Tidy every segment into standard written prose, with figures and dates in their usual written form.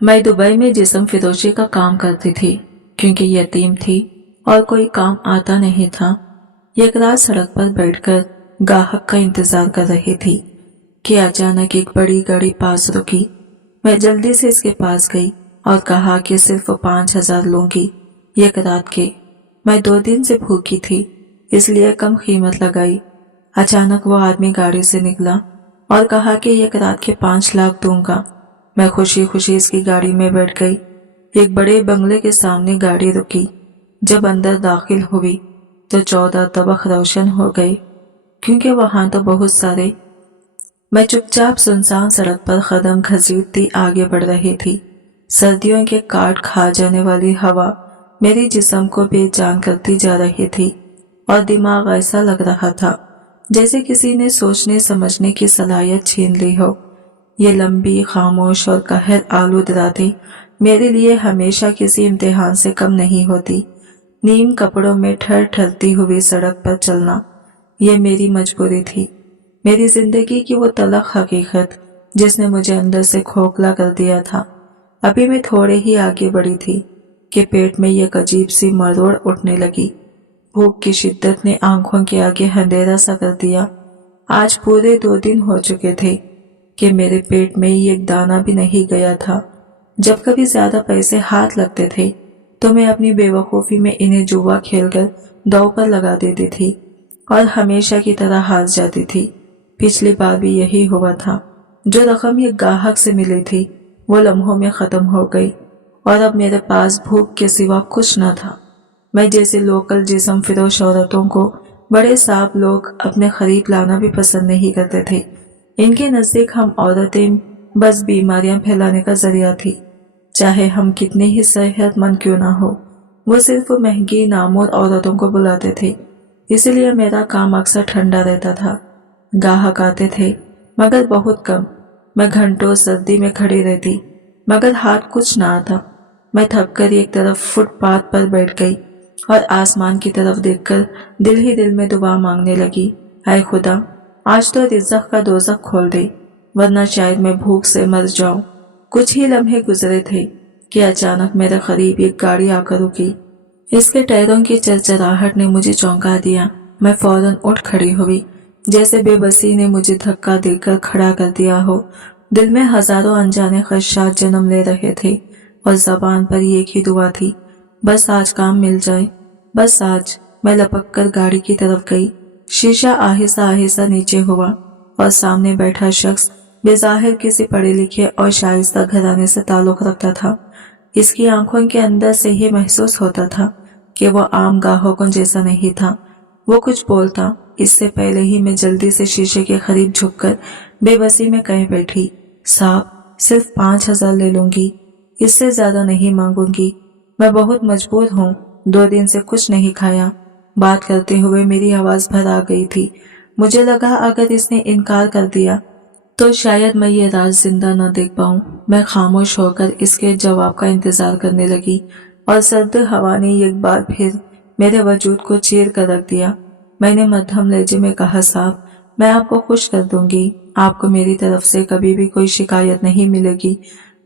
मैं दुबई में जिस्म फिरोशी का काम करती थी क्योंकि यतीम थी और कोई काम आता नहीं था। एक रात सड़क पर बैठकर ग्राहक का इंतजार कर रही थी कि अचानक एक बड़ी गाड़ी पास रुकी। मैं जल्दी से इसके पास गई और कहा कि सिर्फ 5,000 लूंगी एक रात के। मैं 2 दिन से भूखी थी इसलिए कम कीमत लगाई। अचानक वो आदमी गाड़ी से निकला और कहा कि एक रात के 5 लाख दूंगा। मैं खुशी खुशी इसकी गाड़ी में बैठ गई। एक बड़े बंगले के सामने गाड़ी रुकी। जब अंदर दाखिल हुई तो 14 तबक रोशन हो गए क्योंकि वहां तो बहुत सारे। मैं चुपचाप सुनसान सड़क पर कदम घसीटती आगे बढ़ रही थी। सर्दियों के काट खा जाने वाली हवा मेरी जिस्म को बेजान करती जा रही थी और दिमाग ऐसा लग रहा था जैसे किसी ने सोचने समझने की सलाहियत छीन ली हो। ये लंबी, खामोश और कहर आलूद रातें मेरे लिए हमेशा किसी इम्तिहान से कम नहीं होती। नीम कपड़ों में ठर ठरती हुई सड़क पर चलना ये मेरी मजबूरी थी, मेरी जिंदगी की वो तलख हकीकत जिसने मुझे अंदर से खोखला कर दिया था। अभी मैं थोड़े ही आगे बढ़ी थी कि पेट में एक अजीब सी मरोड़ उठने लगी। भूख की शिद्दत ने आंखों के आगे अंधेरा सा कर दिया। आज पूरे 2 दिन हो चुके थे कि मेरे पेट में एक दाना भी नहीं गया था। जब कभी ज्यादा पैसे हाथ लगते थे तो मैं अपनी बेवकूफ़ी में इन्हें जुआ खेलकर दांव पर लगा देती थी और हमेशा की तरह हार जाती थी। पिछली बार भी यही हुआ था। जो रकम एक ग्राहक से मिली थी वो लम्हों में खत्म हो गई और अब मेरे पास भूख के सिवा कुछ न था। मैं जैसे लोकल जिस्म फिरोश औरतों को बड़े साहब लोग अपने करीब लाना भी पसंद नहीं करते थे। इनके नजदीक हम औरतें बस बीमारियां फैलाने का जरिया थी। चाहे हम कितने ही सेहतमंद क्यों ना हो, वो सिर्फ महंगी नामोर औरतों को बुलाते थे। इसलिए मेरा काम अक्सर ठंडा रहता था। ग्राहक आते थे मगर बहुत कम। मैं घंटों सर्दी में खड़ी रहती मगर हाथ कुछ ना आता। मैं थक कर एक तरफ फुटपाथ पर बैठ गई और आसमान की तरफ देखकर दिल ही दिल में दुआ मांगने लगी, ऐ खुदा आज तो रिज़्क़ का दोज़ख खोल दे वरना शायद मैं भूख से मर जाऊं। कुछ ही लम्हे गुजरे थे कि अचानक मेरे करीब एक गाड़ी आकर रुकी। इसके टायरों की चरचराहट ने मुझे चौंका दिया। मैं फौरन उठ खड़ी हुई जैसे बेबसी ने मुझे धक्का देकर खड़ा कर दिया हो। दिल में हजारों अनजाने खदशात जन्म ले रहे थे और जबान पर एक ही दुआ थी, बस आज काम मिल जाए, बस आज। मैं लपक कर गाड़ी की तरफ गई। शीशा आहिस्ता आहिस्ता नीचे हुआ और सामने बैठा शख्स बेज़ाहिर किसी पढ़े लिखे और शाइस्ता घराने से ताल्लुक रखता था। इसकी आंखों के अंदर से ही महसूस होता था कि वो आम ग्राहकों जैसा नहीं था। वो कुछ बोलता इससे पहले ही मैं जल्दी से शीशे के करीब झुककर बेबसी में कह बैठी, साहब सिर्फ 5,000 ले लूंगी, इससे ज्यादा नहीं मांगूंगी। मैं बहुत मजबूर हूँ, 2 दिन से कुछ नहीं खाया। बात करते हुए मेरी आवाज भर आ गई थी। मुझे लगा अगर इसने इनकार कर दिया तो शायद मैं ये राज जिंदा न देख पाऊं। मैं खामोश होकर इसके जवाब का इंतजार करने लगी और सर्द हवा ने एक बार फिर मेरे वजूद को चीर कर रख दिया। मैंने मध्यम लहजे में कहा, साहब मैं आपको खुश कर दूंगी, आपको मेरी तरफ से कभी भी कोई शिकायत नहीं मिलेगी।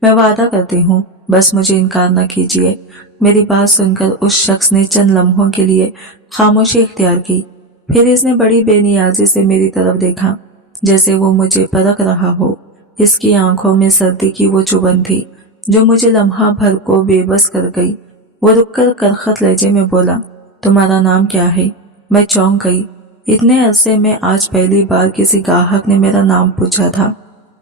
मैं वादा करती हूँ, बस मुझे इनकार न कीजिए। मेरी बात सुनकर उस शख्स ने चंद लम्हों के लिए खामोशी इख्तियार की। फिर इसने बड़ी बेनियाजी से मेरी तरफ देखा जैसे वो मुझे परख रहा हो। इसकी आंखों में सर्दी की वो चुभन थी जो मुझे लम्हा भर को बेबस कर गई। वो रुककर करखत लहजे में बोला, तुम्हारा नाम क्या है? मैं चौंक गई। इतने अरसे में आज पहली बार किसी ग्राहक ने मेरा नाम पूछा था।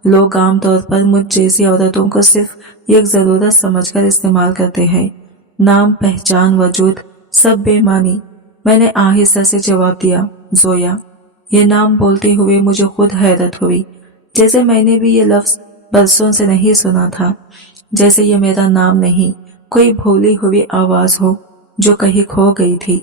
लोग आमतौर पर मुझ जैसी औरतों को सिर्फ एक जरूरत समझकर इस्तेमाल करते हैं। नाम, पहचान, वजूद सब बेमानी। मैंने आहिस्ता से जवाब दिया, जोया। ये नाम बोलते हुए मुझे खुद हैरत हुई, जैसे मैंने भी ये लफ्ज बरसों से नहीं सुना था, जैसे ये मेरा नाम नहीं कोई भूली हुई आवाज हो जो कहीं खो गई थी।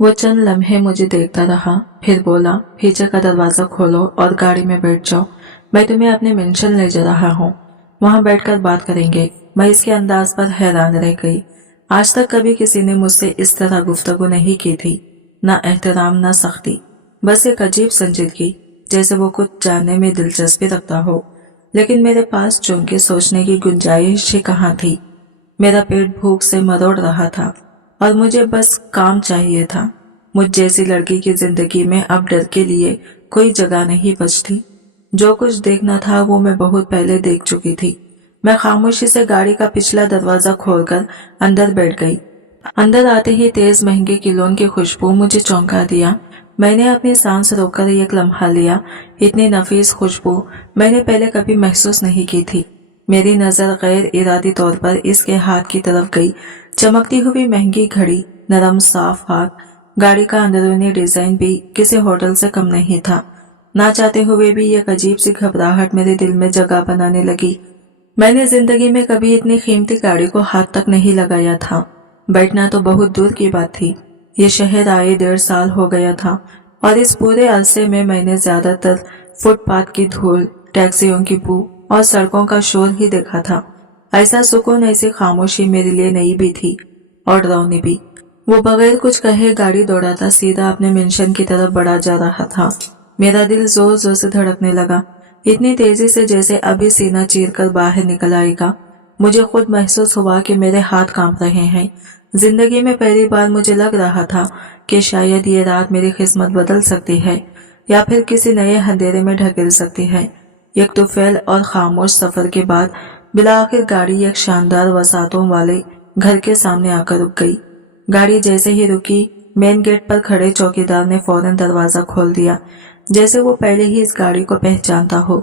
वो चंद लम्हे मुझे देखता रहा, फिर बोला, पीछे का दरवाजा खोलो और गाड़ी में बैठ जाओ। मैं तुम्हें अपने मेंशन ले जा रहा हूँ, वहां बैठकर बात करेंगे। मैं इसके अंदाज पर हैरान रह गई। आज तक कभी किसी ने मुझसे इस तरह गुफ्तगू नहीं की थी, ना एहतराम ना सख्ती, बस एक अजीब संजीदगी, जैसे वो कुछ जानने में दिलचस्पी रखता हो। लेकिन मेरे पास चूंकि सोचने की गुंजाइश ही कहाँ थी। मेरा पेट भूख से मरोड़ रहा था और मुझे बस काम चाहिए था। मुझ जैसी लड़की की जिंदगी में अब डर के लिए कोई जगह नहीं बचती। जो कुछ देखना था वो मैं बहुत पहले देख चुकी थी। मैं खामोशी से गाड़ी का पिछला दरवाजा खोलकर अंदर बैठ गई। अंदर आते ही तेज महंगे किलोन की खुशबू मुझे चौंका दिया। मैंने अपनी सांस रोककर एक लम्हा लिया। इतनी नफीस खुशबू मैंने पहले कभी महसूस नहीं की थी। मेरी नजर गैर इरादी तौर पर इसके हाथ की तरफ गई। चमकती हुई महंगी घड़ी, नरम साफ हाथ, गाड़ी का अंदरूनी डिजाइन भी किसी होटल से कम नहीं था। ना चाहते हुए भी एक अजीब सी घबराहट मेरे दिल में जगह बनाने लगी। मैंने जिंदगी में कभी इतनी कीमती गाड़ी को हाथ तक नहीं लगाया था। बैठना तो बहुत दूर की बात थी। ये शहर आए 1.5 साल हो गया था और इस पूरे अरसे में मैंने ज्यादातर फुटपाथ की धूल, टैक्सियों की बू और सड़कों का शोर ही देखा था। ऐसा सुकून, ऐसी खामोशी मेरे लिए नई भी थी और डरावनी भी। वो बगैर कुछ कहे गाड़ी दौड़ाता सीधा अपने मेंशन की तरफ बढ़ा जा रहा था। मेरा दिल जोर जोर से धड़कने लगा, इतनी तेजी से जैसे अभी सीना चीरकर बाहर निकल आएगा। मुझे खुद महसूस हुआ कि मेरे हाथ कांप रहे हैं। जिंदगी में पहली बार मुझे लग रहा था कि शायद ये रात मेरी किस्मत बदल सकती है या फिर किसी नए अंधेरे में ढकेल सकती है। एक तुफैल और खामोश सफर के बाद बिला आखिर गाड़ी एक शानदार वसातों वाले घर के सामने आकर रुक गई। गाड़ी जैसे ही रुकी, मेन गेट पर खड़े चौकीदार ने फौरन दरवाजा खोल दिया, जैसे वो पहले ही इस गाड़ी को पहचानता हो।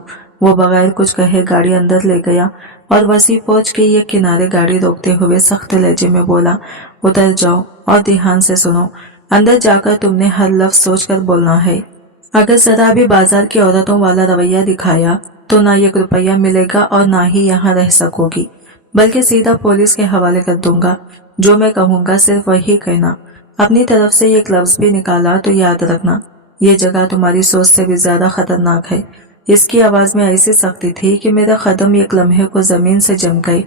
वो बगैर कुछ कहे गाड़ी अंदर ले गया और वसी पहुंच के ये किनारे गाड़ी रोकते हुए सख्त लहजे में बोला, उतर जाओ और ध्यान से सुनो। अंदर जाकर तुमने हर लफ्ज सोचकर बोलना है। अगर जरा भी बाजार की औरतों वाला रवैया दिखाया तो ना 1 रुपया मिलेगा और ना ही यहाँ रह सकोगी, बल्कि सीधा पुलिस के हवाले कर दूंगा। जो मैं कहूँगा सिर्फ वही कहना। अपनी तरफ से एक लफ्ज भी निकाला तो याद रखना, ये जगह तुम्हारी सोच से भी ज्यादा खतरनाक है। इसकी आवाज में ऐसी सख्ती थी कि मेरे कदम एक लम्हे को जमीन से जम गए।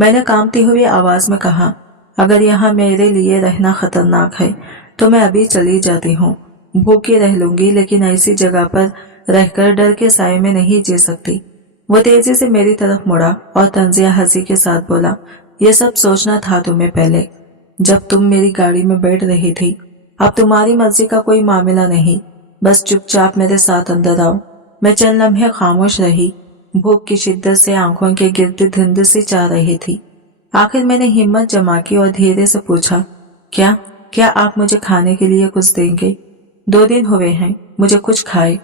मैंने कांपती हुई आवाज में कहा, अगर यहाँ मेरे लिए रहना खतरनाक है तो मैं अभी चली जाती हूँ। भूखी रह लूंगी, लेकिन ऐसी जगह पर रहकर डर के साए में नहीं जी सकती। वो तेजी से मेरी तरफ मुड़ा और तंजिया हंसी के साथ बोला, ये सब सोचना था तुम्हें पहले, जब तुम मेरी गाड़ी में बैठ रही थी। अब तुम्हारी मर्जी का कोई मामला नहीं, बस चुपचाप मेरे साथ अंदर आओ। मैं चंद लम्हे खामोश रही। भूख की शिद्दत से आंखों के गिर्द धुंध सी चाह रही थी। आखिर मैंने हिम्मत जमा की और धीरे से पूछा, क्या आप मुझे खाने के लिए कुछ देंगे? 2 दिन हुए हैं मुझे कुछ खाए,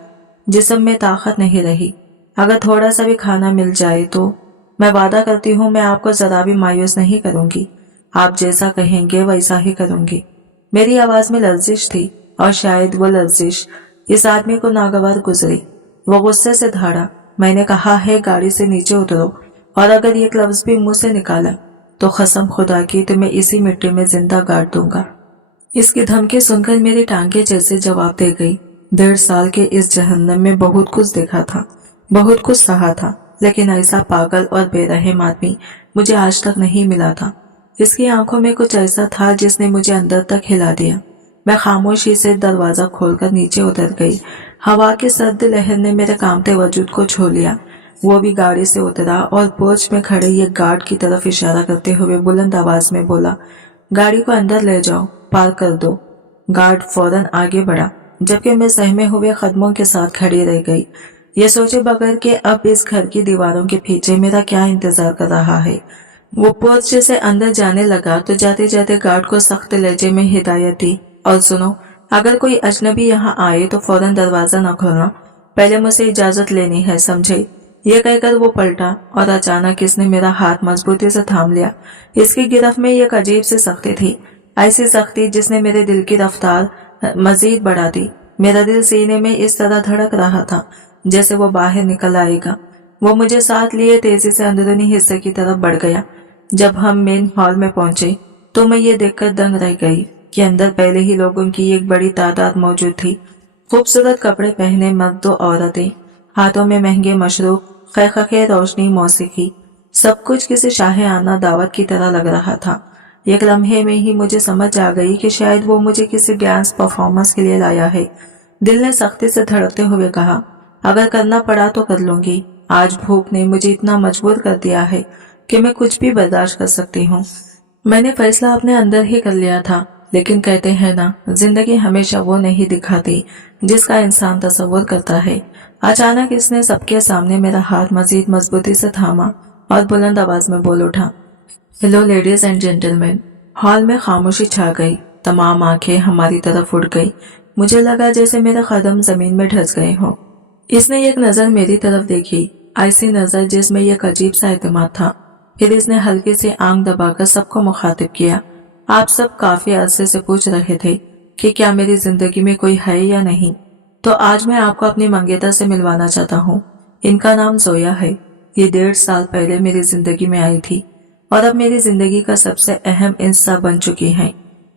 जिस्म में ताकत नहीं रही। अगर थोड़ा सा भी खाना मिल जाए तो मैं वादा करती हूँ मैं आपको जरा भी मायूस नहीं करूंगी। आप जैसा कहेंगे वैसा ही करूंगी। मेरी आवाज में लर्जिश थी और शायद वो लर्जिश इस आदमी को नागवार गुजरी। वो गुस्से से धाड़ा, मैंने कहा है गाड़ी से नीचे उतरो, और अगर एक लफ्ज भी मुंह से निकाला तो कसम खुदा की तुम्हें इसी मिट्टी में जिंदा गाड़ दूंगा। इसकी धमकी सुनकर मेरी टांगे जैसे जवाब दे गई। 1.5 साल के इस जहन्नम में बहुत कुछ देखा था, बहुत कुछ सहा था, लेकिन ऐसा पागल और बेरहम आदमी मुझे आज तक नहीं मिला था। इसकी आंखों में कुछ ऐसा था जिसने मुझे अंदर तक हिला दिया। मैं खामोशी से दरवाजा खोलकर नीचे उतर गई। हवा की सर्द लहर ने मेरे कांपते वजूद को छू लिया। वो भी गाड़ी से उतरा और पोर्च में खड़े एक गार्ड की तरफ इशारा करते हुए बुलंद आवाज में बोला, गाड़ी को अंदर ले जाओ, पार्क कर दो। गार्ड फौरन आगे बढ़ा, जबकि मैं सहमे हुए कदमों के साथ खड़ी रह गई, ये सोचे बगैर कि अब इस घर की दीवारों के पीछे मेरा क्या इंतजार कर रहा है। वो पोर्च से अंदर जाने लगा तो जाते जाते गार्ड को सख्त लहजे में हिदायत दी, और सुनो, अगर कोई अजनबी यहाँ आए तो फौरन दरवाजा न खोलना, पहले मुझसे इजाजत लेनी है, समझे? ये कहकर वो पलटा और अचानक इसने मेरा हाथ मजबूती से थाम लिया। इसकी गिरफ्त में एक अजीब सी सख्ती थी, ऐसी सख्ती जिसने मेरे दिल की रफ्तार मजीद बढ़ा दी। मेरा दिल सीने में इस तरह धड़क रहा था जैसे वो बाहर निकल आएगा। वो मुझे साथ लिए तेजी से अंदरूनी हिस्से की तरफ बढ़ गया। जब हम मेन हॉल में पहुंचे तो मैं ये देखकर दंग रह गई कि अंदर पहले ही लोगों की एक बड़ी तादाद मौजूद थी। खूबसूरत कपड़े पहने मर्द और औरतें, हाथों में महंगे मशरूब, खैखखे रोशनी, मौसीकी, सब कुछ किसी शाहियाना दावत की तरह लग रहा था। एक लम्हे में ही मुझे समझ आ गई कि शायद वो मुझे किसी डांस परफॉर्मेंस के लिए लाया है। दिल ने सख्ती से धड़कते हुए कहा, अगर करना पड़ा तो कर लूंगी, आज भूख ने मुझे इतना मजबूर कर दिया है कि मैं कुछ भी बर्दाश्त कर सकती हूँ। मैंने फैसला अपने अंदर ही कर लिया था, लेकिन कहते हैं ना, जिंदगी हमेशा वो नहीं दिखाती जिसका इंसान तसव्वुर करता है। अचानक इसने सबके सामने मेरा हाथ मजीद मजबूती से थामा और बुलंद आवाज में बोल उठा, hello ladies and gentleman. Hall में खामोशी छा गई। तमाम आंखें हमारी तरफ उड़ गई। मुझे लगा जैसे मेरे कदम जमीन में ढस गए हों। इसने एक नजर मेरी तरफ देखी, ऐसी नजर जिसमें एक अजीब सा एतमाद था। फिर इसने हल्के से आंख दबाकर सबको मुखातिब किया। आप सब काफी अरसे से पूछ रहे थे कि क्या मेरी जिंदगी में कोई है या नहीं, तो आज मैं आपको अपनी मंगेतर से मिलवाना चाहता हूँ। इनका नाम जोया है। ये 1.5 साल पहले मेरी जिंदगी में आई थी और अब मेरी जिंदगी का सबसे अहम हिस्सा बन चुकी है।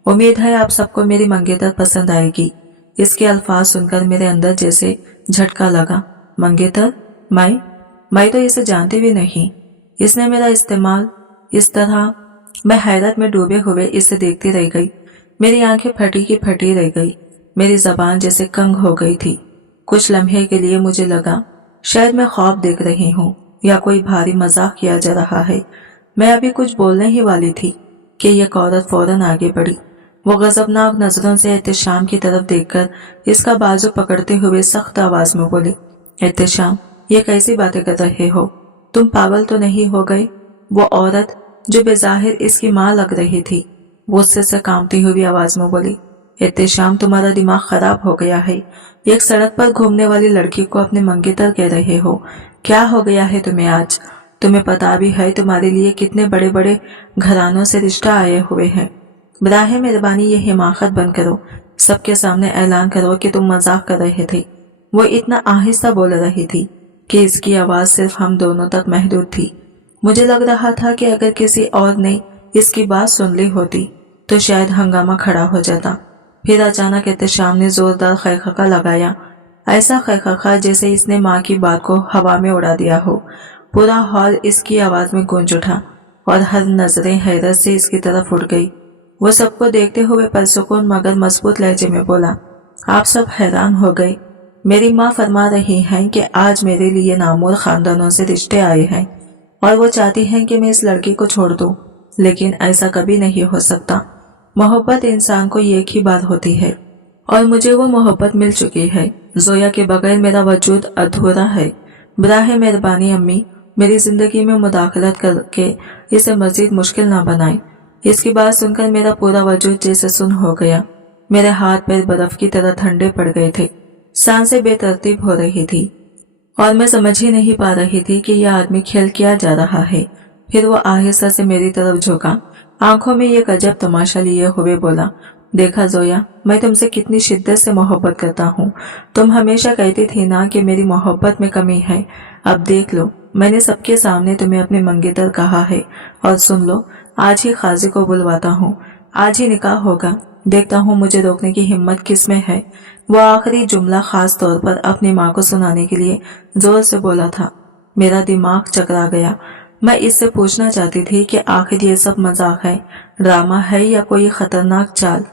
उम्मीद है आप सबको मेरी मंगेतर पसंद आएगी। इसके अल्फाज सुनकर मेरे अंदर जैसे झटका लगा। मंगेतर? मैं तो इसे जानती भी नहीं। इसने मेरा इस्तेमाल इस तरह। मैं हैरत में डूबे हुए इसे देखती रह गई। मेरी आंखें फटी की फटी रह गई। मेरी जबान जैसे कंग हो गई थी। कुछ लम्हे के लिए मुझे लगा शायद मैं ख्वाब देख रही हूँ या कोई भारी मजाक किया जा रहा है। मैं अभी कुछ बोलने ही वाली थी कि यह औरत फौरन आगे बढ़ी। वो गजबनाक नजरों से एहतशाम की तरफ देखकर इसका बाजू पकड़ते हुए सख्त आवाज में बोली, एहतशाम, ये कैसी बातें कर रहे हो? तुम पागल तो नहीं हो गए? वो औरत जो बेजाहिर इसकी माँ लग रही थी, गुस्से से कांपती हुई आवाज में बोली, एहतशाम, तुम्हारा दिमाग खराब हो गया है। एक सड़क पर घूमने वाली लड़की को अपने मंगेतर कह रहे हो। क्या हो गया है तुम्हें आज? तुम्हें पता भी है तुम्हारे लिए कितने बड़े बड़े घरानों से रिश्ता आए हुए हैं। बराहे मेहरबानी ये हिमाकत बंद करो। सबके सामने ऐलान करो कि तुम मजाक कर रहे थे। वो इतना आहिस्ता बोल रही थी कि इसकी आवाज सिर्फ हम दोनों तक महदूद थी। मुझे लग रहा था कि अगर किसी और ने इसकी बात सुन ली होती तो शायद हंगामा खड़ा हो जाता। फिर अचानक एहतशाम ने जोरदार खैखका लगाया, ऐसा खैखका जैसे इसने माँ की बात को हवा में उड़ा दिया हो। पूरा हॉल इसकी आवाज में गूंज उठा और हर नजरें हैरत से इसकी तरफ उठ गई। वो सबको देखते हुए परसुकून मगर मजबूत लहजे में बोला, आप सब हैरान हो गए। मेरी माँ फरमा रही हैं कि आज मेरे लिए नामूर खानदानों से रिश्ते आए हैं और वो चाहती हैं कि मैं इस लड़की को छोड़ दूं, लेकिन ऐसा कभी नहीं हो सकता। मोहब्बत इंसान को एक ही बार होती है और मुझे वो मोहब्बत मिल चुकी है। जोया के बगैर मेरा वजूद अधूरा है। बराहे मेहरबानी अम्मी, मेरी जिंदगी में मुदाखलत करके इसे मजीद मुश्किल ना बनाए। इसकी बात सुनकर मेरा पूरा वजूद जैसे सुन हो गया। मेरे हाथ पैर बर्फ की तरह ठंडे पड़ गए थे। सांसें बेतरतीब हो रही थी और मैं समझ ही नहीं पा रही थी कि यह आदमी खेल किया जा रहा है। फिर वो आहिस्ता से मेरी तरफ झुका, आंखों में एक अजब तमाशा लिए हुए बोला, देखा जोया, मैं तुमसे कितनी शिद्दत से मोहब्बत करता हूँ। तुम हमेशा कहती थी ना कि मेरी मोहब्बत में कमी है। अब देख लो, मैंने सबके सामने तुम्हें अपने मंगेतर कहा है। और सुन लो, आज ही काजी को बुलवाता हूँ, आज ही निकाह होगा। देखता हूँ मुझे रोकने की हिम्मत किस में है। वो आखिरी जुमला खास तौर पर अपनी माँ को सुनाने के लिए जोर से बोला था। मेरा दिमाग चकरा गया। मैं इससे पूछना चाहती थी कि आखिर ये सब मजाक है, ड्रामा है या कोई खतरनाक चाल,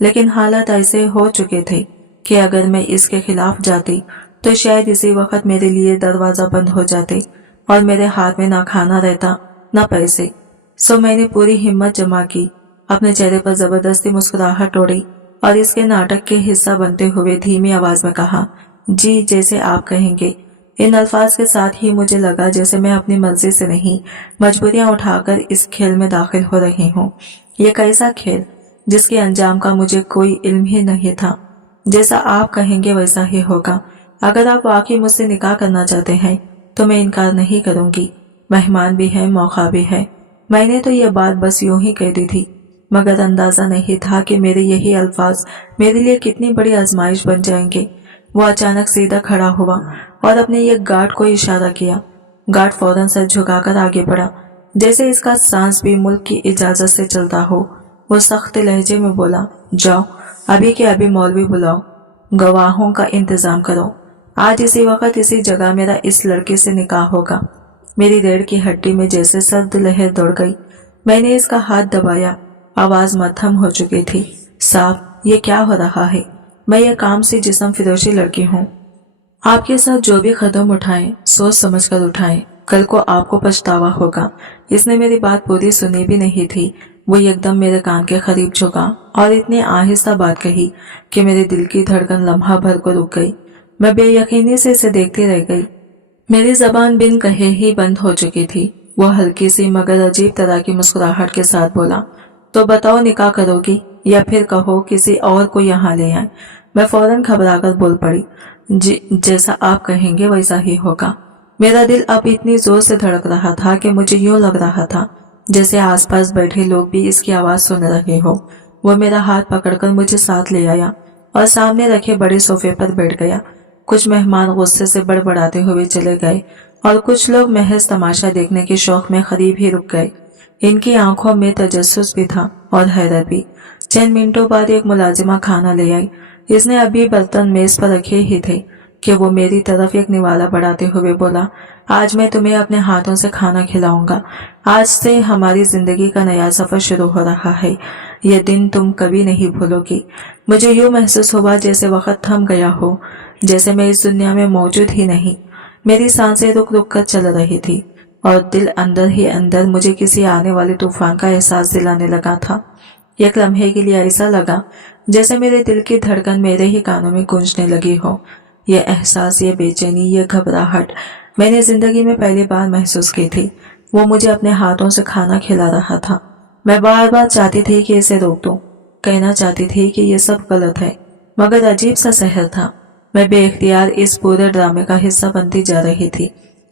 लेकिन हालात ऐसे हो चुके थे कि अगर मैं इसके खिलाफ जाती तो शायद इसी वक्त मेरे लिए दरवाजा बंद हो जाते और मेरे हाथ में ना खाना रहता ना पैसे। सो मैंने पूरी हिम्मत जमा की, अपने चेहरे पर जबरदस्ती मुस्कुराहट ओढ़ी और इसके नाटक के हिस्सा बनते हुए धीमी आवाज में कहा, जी जैसे आप कहेंगे। इन अल्फाज के साथ ही मुझे लगा जैसे मैं अपनी मर्जी से नहीं, मजबूरियां उठाकर इस खेल में दाखिल हो रही हूँ। ये कैसा खेल जिसके अंजाम का मुझे कोई इल्म ही नहीं था। जैसा आप कहेंगे वैसा ही होगा। अगर आप वाकई मुझसे निकाह करना चाहते हैं तो मैं इनकार नहीं करूंगी। मेहमान भी है, मौका भी है। मैंने तो ये बात बस यूं ही कह दी थी, मगर अंदाजा नहीं था कि मेरे यही अल्फाज मेरे लिए कितनी बड़ी आजमाइश बन जाएंगे। वो अचानक सीधा खड़ा हुआ और अपने एक गार्ड को इशारा किया। गार्ड फौरन सर झुकाकर आगे बढ़ा, जैसे इसका सांस भी मुल्क की इजाजत से चलता हो। वो सख्त लहजे में बोला, जाओ, अभी के अभी मौलवी बुलाओ, गवाहों का इंतजाम करो। आज इसी वक्त इसी जगह मेरा इस लड़के से निकाह होगा। मेरी रीढ़ की हड्डी में जैसे सर्द लहर दौड़ गई। मैंने इसका हाथ दबाया। आवाज मध्यम हो चुकी थी। साहब, ये क्या हो रहा है? मैं ये काम से जिस्म फिरोशी लड़की हूँ آپ کے ساتھ جو بھی قدم اٹھائیں سوچ سمجھ کر اٹھائیں، کل کو آپ کو پچھتاوا ہوگا۔ اس نے میری بات پوری سنی بھی نہیں تھی، وہ ایک دم میرے کان کے قریب جھکا اور اتنی آہستہ بات کہی کہ میرے دل کی دھڑکن لمحہ بھر کو رک گئی۔ میں بے یقینی سے اسے دیکھتی رہ گئی۔ میری زبان بن کہے ہی بند ہو چکی تھی۔ وہ ہلکی سی مگر عجیب طرح کی مسکراہٹ کے ساتھ بولا، تو بتاؤ نکاح کرو گی یا پھر کہو کسی اور کو یہاں لے آئے؟ میں فوراً گھبرا کر بول پڑی، جی جیسا آپ کہیں گے ویسا ہی ہوگا۔ میرا دل اب اتنی زور سے دھڑک رہا تھا کہ مجھے یوں لگ رہا تھا جیسے آس پاس بیٹھے لوگ بھی اس کی آواز سن رہے ہو۔ وہ میرا ہاتھ پکڑ کر مجھے ساتھ لے آیا اور سامنے رکھے بڑے صوفے پر بیٹھ گیا۔ کچھ مہمان غصے سے بڑبڑاتے ہوئے چلے گئے اور کچھ لوگ محض تماشا دیکھنے کے شوق میں قریب ہی رک گئے۔ ان کی آنکھوں میں تجسس بھی تھا اور حیرت بھی۔ چند منٹوں بعد ایک ملازمہ کھانا لے آئی۔ اس نے ابھی برتن میز پر رکھے ہی تھے کہ وہ میری طرف ایک نوالا بڑھاتے ہوئے بولا، آج میں تمہیں اپنے ہاتھوں سے کھانا کھلاؤں گا۔ آج سے ہماری زندگی کا نیا سفر شروع ہو رہا ہے۔ یہ دن تم کبھی نہیں بھولو گی۔ مجھے یوں محسوس ہوا جیسے وقت تھم گیا ہو، جیسے میں اس دنیا میں موجود ہی نہیں۔ میری سانسیں رک رک کر چل رہی تھی اور دل اندر ہی اندر مجھے کسی آنے والے طوفان کا احساس دلانے لگا تھا۔ ایک لمحے کے لیے ایسا لگا جیسے میرے دل کی دھڑکن میرے ہی کانوں میں گونجنے لگی ہو۔ یہ احساس، یہ بے چینی، یہ گھبراہٹ میں نے زندگی میں پہلی بار محسوس کی تھی۔ وہ مجھے اپنے ہاتھوں سے کھانا کھلا رہا تھا۔ میں بار بار چاہتی تھی کہ اسے روک دوں، کہنا چاہتی تھی کہ یہ سب غلط ہے، مگر عجیب سا سحر تھا۔ میں بے اختیار اس پورے ڈرامے کا حصہ بنتی جا رہی تھی،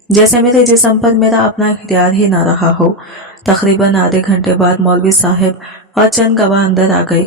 جیسے میرے جسم پر میرا اپنا اختیار ہی نہ رہا ہو۔ تقریباً آدھے گھنٹے بعد مولوی صاحب اور چند گواہ اندر آ گئے۔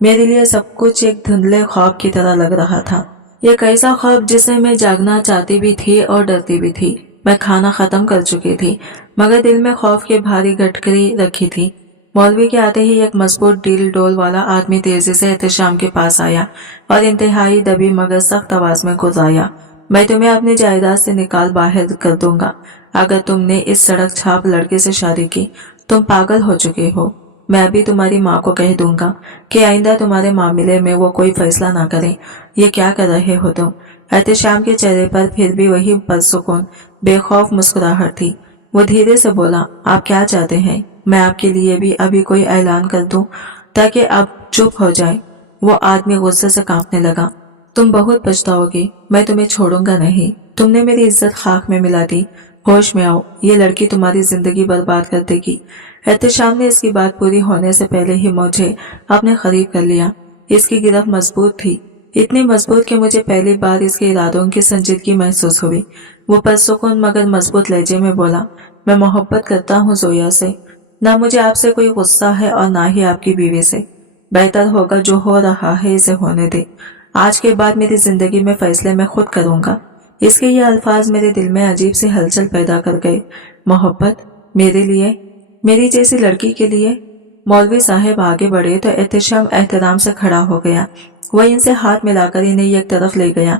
میرے لیے سب کچھ ایک دھندلے خواب کی طرح لگ رہا تھا، ایک ایسا خواب جسے میں جاگنا چاہتی بھی تھی اور ڈرتی بھی تھی۔ میں کھانا ختم کر چکی تھی مگر دل میں خوف کی بھاری گٹھکری رکھی تھی۔ مولوی کے آتے ہی ایک مضبوط ڈیل ڈول والا آدمی تیزی سے احتشام کے پاس آیا اور انتہائی دبی مگر سخت آواز میں گزایا، میں تمہیں اپنی جائیداد سے نکال باہر کر دوں گا اگر تم نے اس سڑک چھاپ لڑکے سے شادی کی۔ تم پاگل ہو چکے ہو۔ میں ابھی تمہاری ماں کو کہہ دوں گا کہ آئندہ تمہارے معاملے میں وہ کوئی فیصلہ نہ کریں۔ یہ کیا کر رہے ہو تم؟ احتشام کے چہرے پر پھر بھی وہی پرسکون بے خوف مسکراہٹ تھی۔ وہ دھیرے سے بولا، آپ کیا چاہتے ہیں؟ میں آپ کے لیے بھی ابھی کوئی اعلان کر دوں تاکہ آپ چپ ہو جائیں؟ وہ آدمی غصے سے کانپنے لگا، تم بہت پچھتاؤ گی، میں تمہیں چھوڑوں گا نہیں۔ تم نے میری عزت خاک میں ملا دی۔ ہوش میں آؤ، یہ لڑکی تمہاری زندگی برباد کر دے گی۔ احتشام نے اس کی بات پوری ہونے سے پہلے ہی مجھے اپنے قریب کر لیا۔ اس کی گرفت مضبوط تھی، اتنی مضبوط کہ مجھے پہلی بار اس کے ارادوں کی سنجیدگی محسوس ہوئی۔ وہ پرسکون مگر مضبوط لہجے میں بولا، میں محبت کرتا ہوں زویا سے، نہ مجھے آپ سے کوئی غصہ ہے اور نہ ہی آپ کی بیوی سے۔ بہتر ہوگا جو ہو رہا ہے اسے ہونے دے۔ آج کے بعد میری زندگی میں فیصلے میں خود کروں گا۔ اس کے یہ الفاظ میرے دل میں عجیب سی ہلچل پیدا کر گئے۔ محبت؟ میرے لیے؟ میری جیسی لڑکی کے لیے؟ مولوی صاحب آگے بڑھے تو احتشام احترام سے کھڑا ہو گیا۔ وہ ان سے ہاتھ ملا کر انہیں ایک طرف لے گیا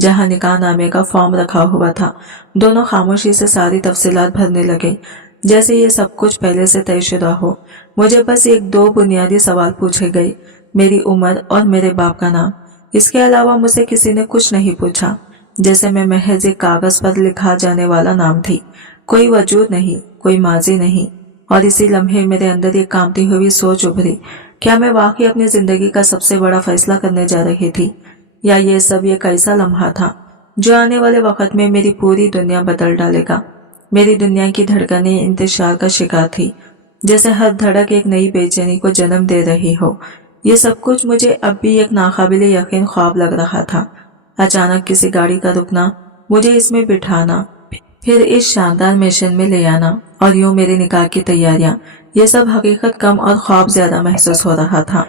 جہاں نکاح نامے کا فارم رکھا ہوا تھا۔ دونوں خاموشی سے ساری تفصیلات بھرنے لگے جیسے یہ سب کچھ پہلے سے طے شدہ ہو۔ مجھے بس ایک دو بنیادی سوال پوچھے گئے، میری عمر اور میرے باپ کا نام۔ اس کے علاوہ مجھ سے کسی نے کچھ نہیں پوچھا، جیسے میں محض ایک کاغذ پر لکھا جانے والا نام تھی، کوئی وجود نہیں، کوئی ماضی نہیں۔ اور اسی لمحے میرے اندر ایک کامتی ہوئی سوچ ابھری، کیا میں واقعی اپنی زندگی کا سب سے بڑا فیصلہ کرنے جا رہی تھی، یا یہ سب ایک ایسا لمحہ تھا جو آنے والے وقت میں میری پوری دنیا بدل ڈالے گا۔ میری دنیا کی دھڑکنیں انتشار کا شکار تھی، جیسے ہر دھڑک ایک نئی بے چینی کو جنم دے رہی ہو۔ یہ سب کچھ مجھے اب بھی ایک ناقابل یقین خواب لگ رہا تھا۔ اچانک کسی گاڑی کا رکنا، مجھے اس میں بٹھانا، پھر اس شاندار مشن میں لے آنا، اور یوں میرے نکاح کی تیاریاں، یہ سب حقیقت کم اور خواب زیادہ محسوس ہو رہا تھا۔